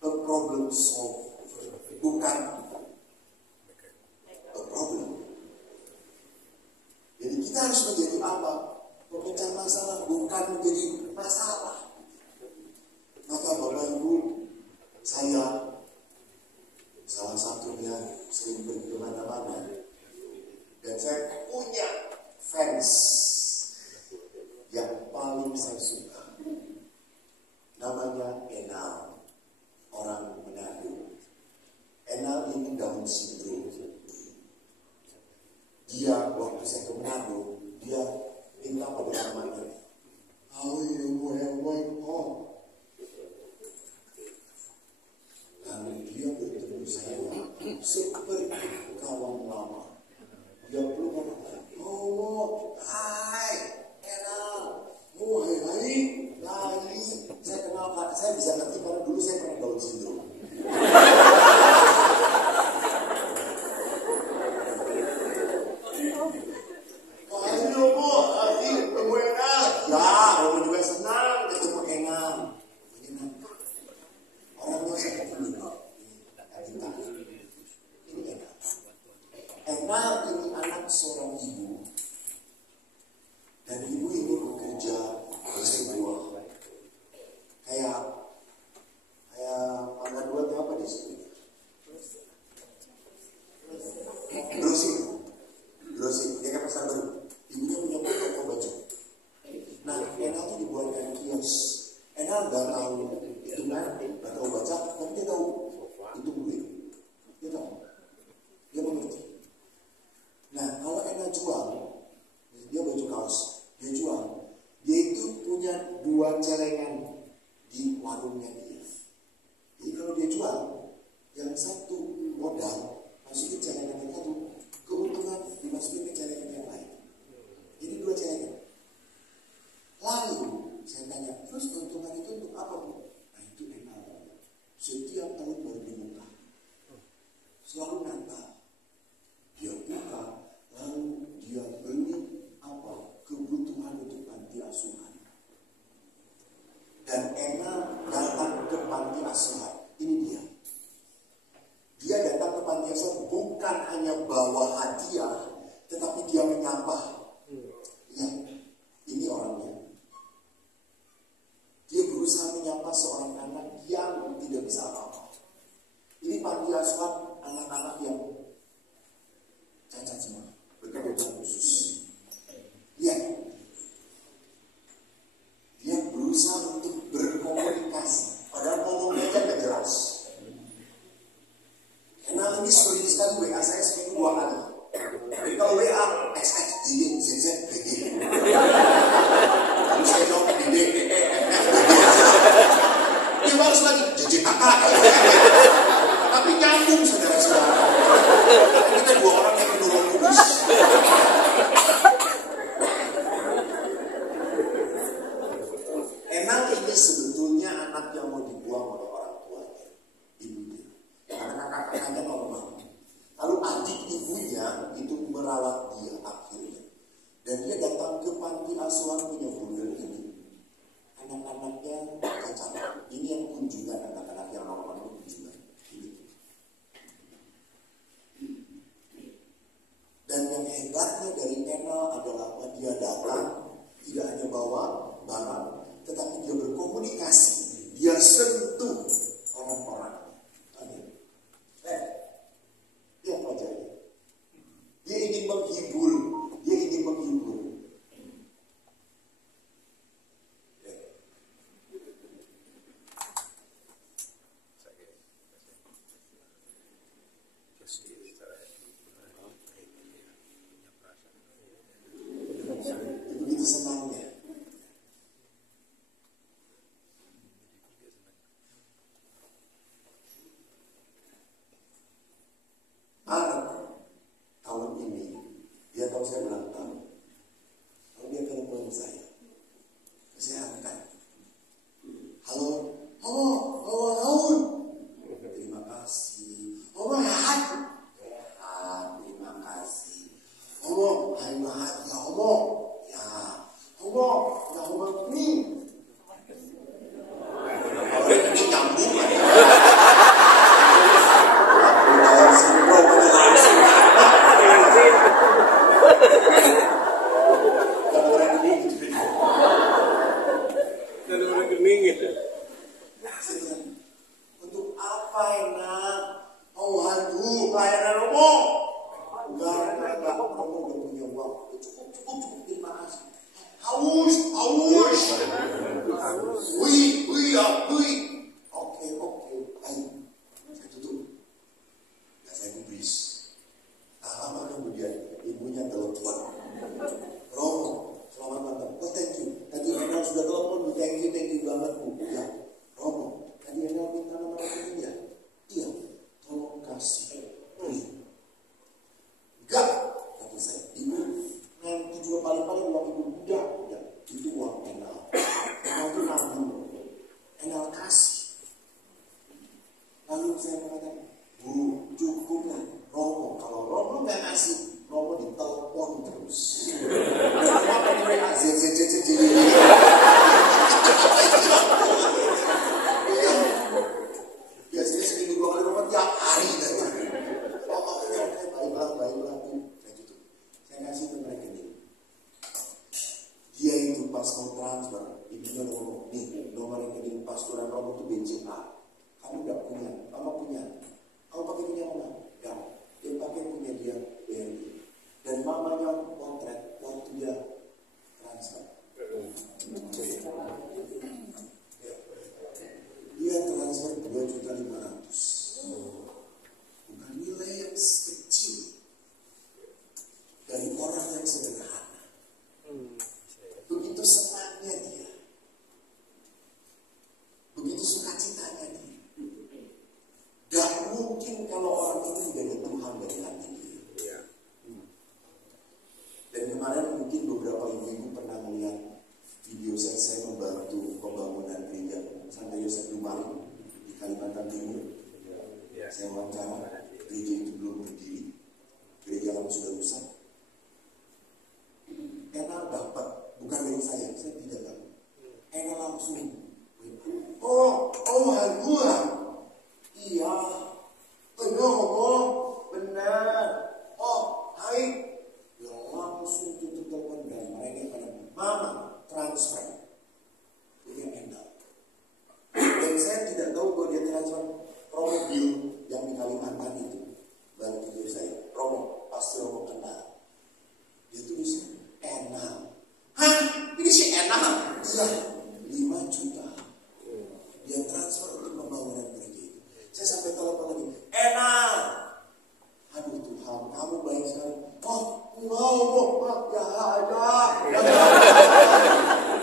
a problem solver, bukan a problem. Jadi kita harus menjadi apa? Pemecah masalah, bukan menjadi masalah. Maka Bapak Ibu, saya salah satunya sering pergi kemana-mana, dan saya punya fans yang paling saya suka. Namanya Enal, orang Manado. Enal ini Down syndrome. Dia waktu saya ke Manado, dia minta pada temannya, "How you going home?" Lalu dia bertemu saya seperti kawan lama. Dia peluk, "Oh, hai, Enal, hai, saya kenal Kak, saya bisa ngerti karena dulu saya pernah Down syndrome." Halo, naon? Terima kasih. Mahat. Terima kasih. Hai mahat ya ya. Ya nih. Ini nyambung kan ya? Untuk apa enak? Mau hantu pelayanan umum? Enggak, kamu udah punya uang. Cukup, terima kasih. Haus. Wih. Oke, baik. Saya tutup. Ya, saya kubris. Tak lama kemudian, ibunya telepon. Romo, selamat malam. Oh, thank you. Tadi Enal sudah telepon. Thank you banget, Bu. Ya, Romo. Tadi Enal minta nomor rekeningnya. Iya, tolong kasih. Enggak, kata saya. Ibu, nanti juga paling-paling uang ibu udah. Itu uang Enal. Enal itu nabung. Enal kasih. Lalu saya mengatakan, Bu, cukuplah. Romo, kalau Romo nggak kasih, Romo ditelepon terus. Apa gue AZZZZ. Biasanya seminggu 2 kali Romo tiap hari datang. Pokoknya baiklah Bu. Saya tutup. Saya kasih ke rekening. Dia itu pas mau transfer, ibunya ngomong, nih nomor rekening pastoran Romo itu BCA. Kamu nggak punya, Mama punya. Kamu pakai punya Mama? Ya, dia pakai punya dia BRI. Dan mamanya potret waktu dia transfer. Dia transfer 2.500.000. Bukan nilai yang kecil dari orang yang sederhana. Begitu senangnya dia, begitu sukacitanya dia. Gak mungkin kalau orang itu tidak ada Tuhan dari hati dia. Dan kemarin mungkin beberapa ibu-ibu pernah melihat video saya membantu pembangunan gereja Santo Yosef Dumari di Kalimantan Timur. Saya wawancara, gereja itu belum berdiri, gereja lama sudah rusak. Karena dapat, bukan dari saya tidak tahu. Enak langsung. Oh, gua. Iya. Benar. Oh, hai. Ya langsung tutup telepon dan mereka pada Mama transfer. Punya enak. Dan saya tidak tahu bahwa dia transfer mobil yang di Kalimantan itu. Baru tidur saya. Romo, pasti Romo kenal. Dia tulis enak. Hah? Ini si enak? Iya, 5 juta. Dia transfer untuk pembangunan gereja. Saya sampai telepon lagi. Enak. Aduh Tuhan, kamu baik sekali. Oh, ya ada.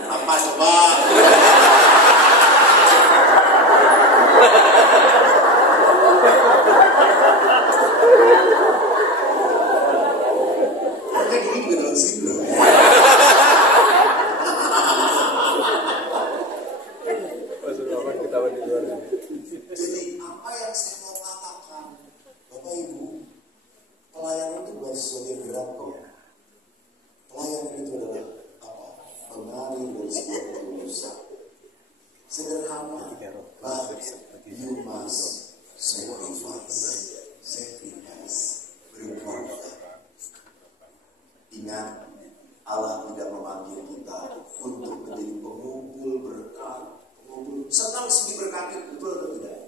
Apa coba? Oke, dulu juga dalam single. Jadi apa yang saya mau katakan, Bapak Ibu, pelayanan itu bukan sesuatu yang berat kok. Pelayanan itu adalah apa? Mengalir dari sebuah ketulusan. Sederhana, but you must sacrifice, berkorban. Ingat, Allah tidak memanggil kita untuk menjadi pengumpul berkat. Senang sih diberkati, betul atau tidak?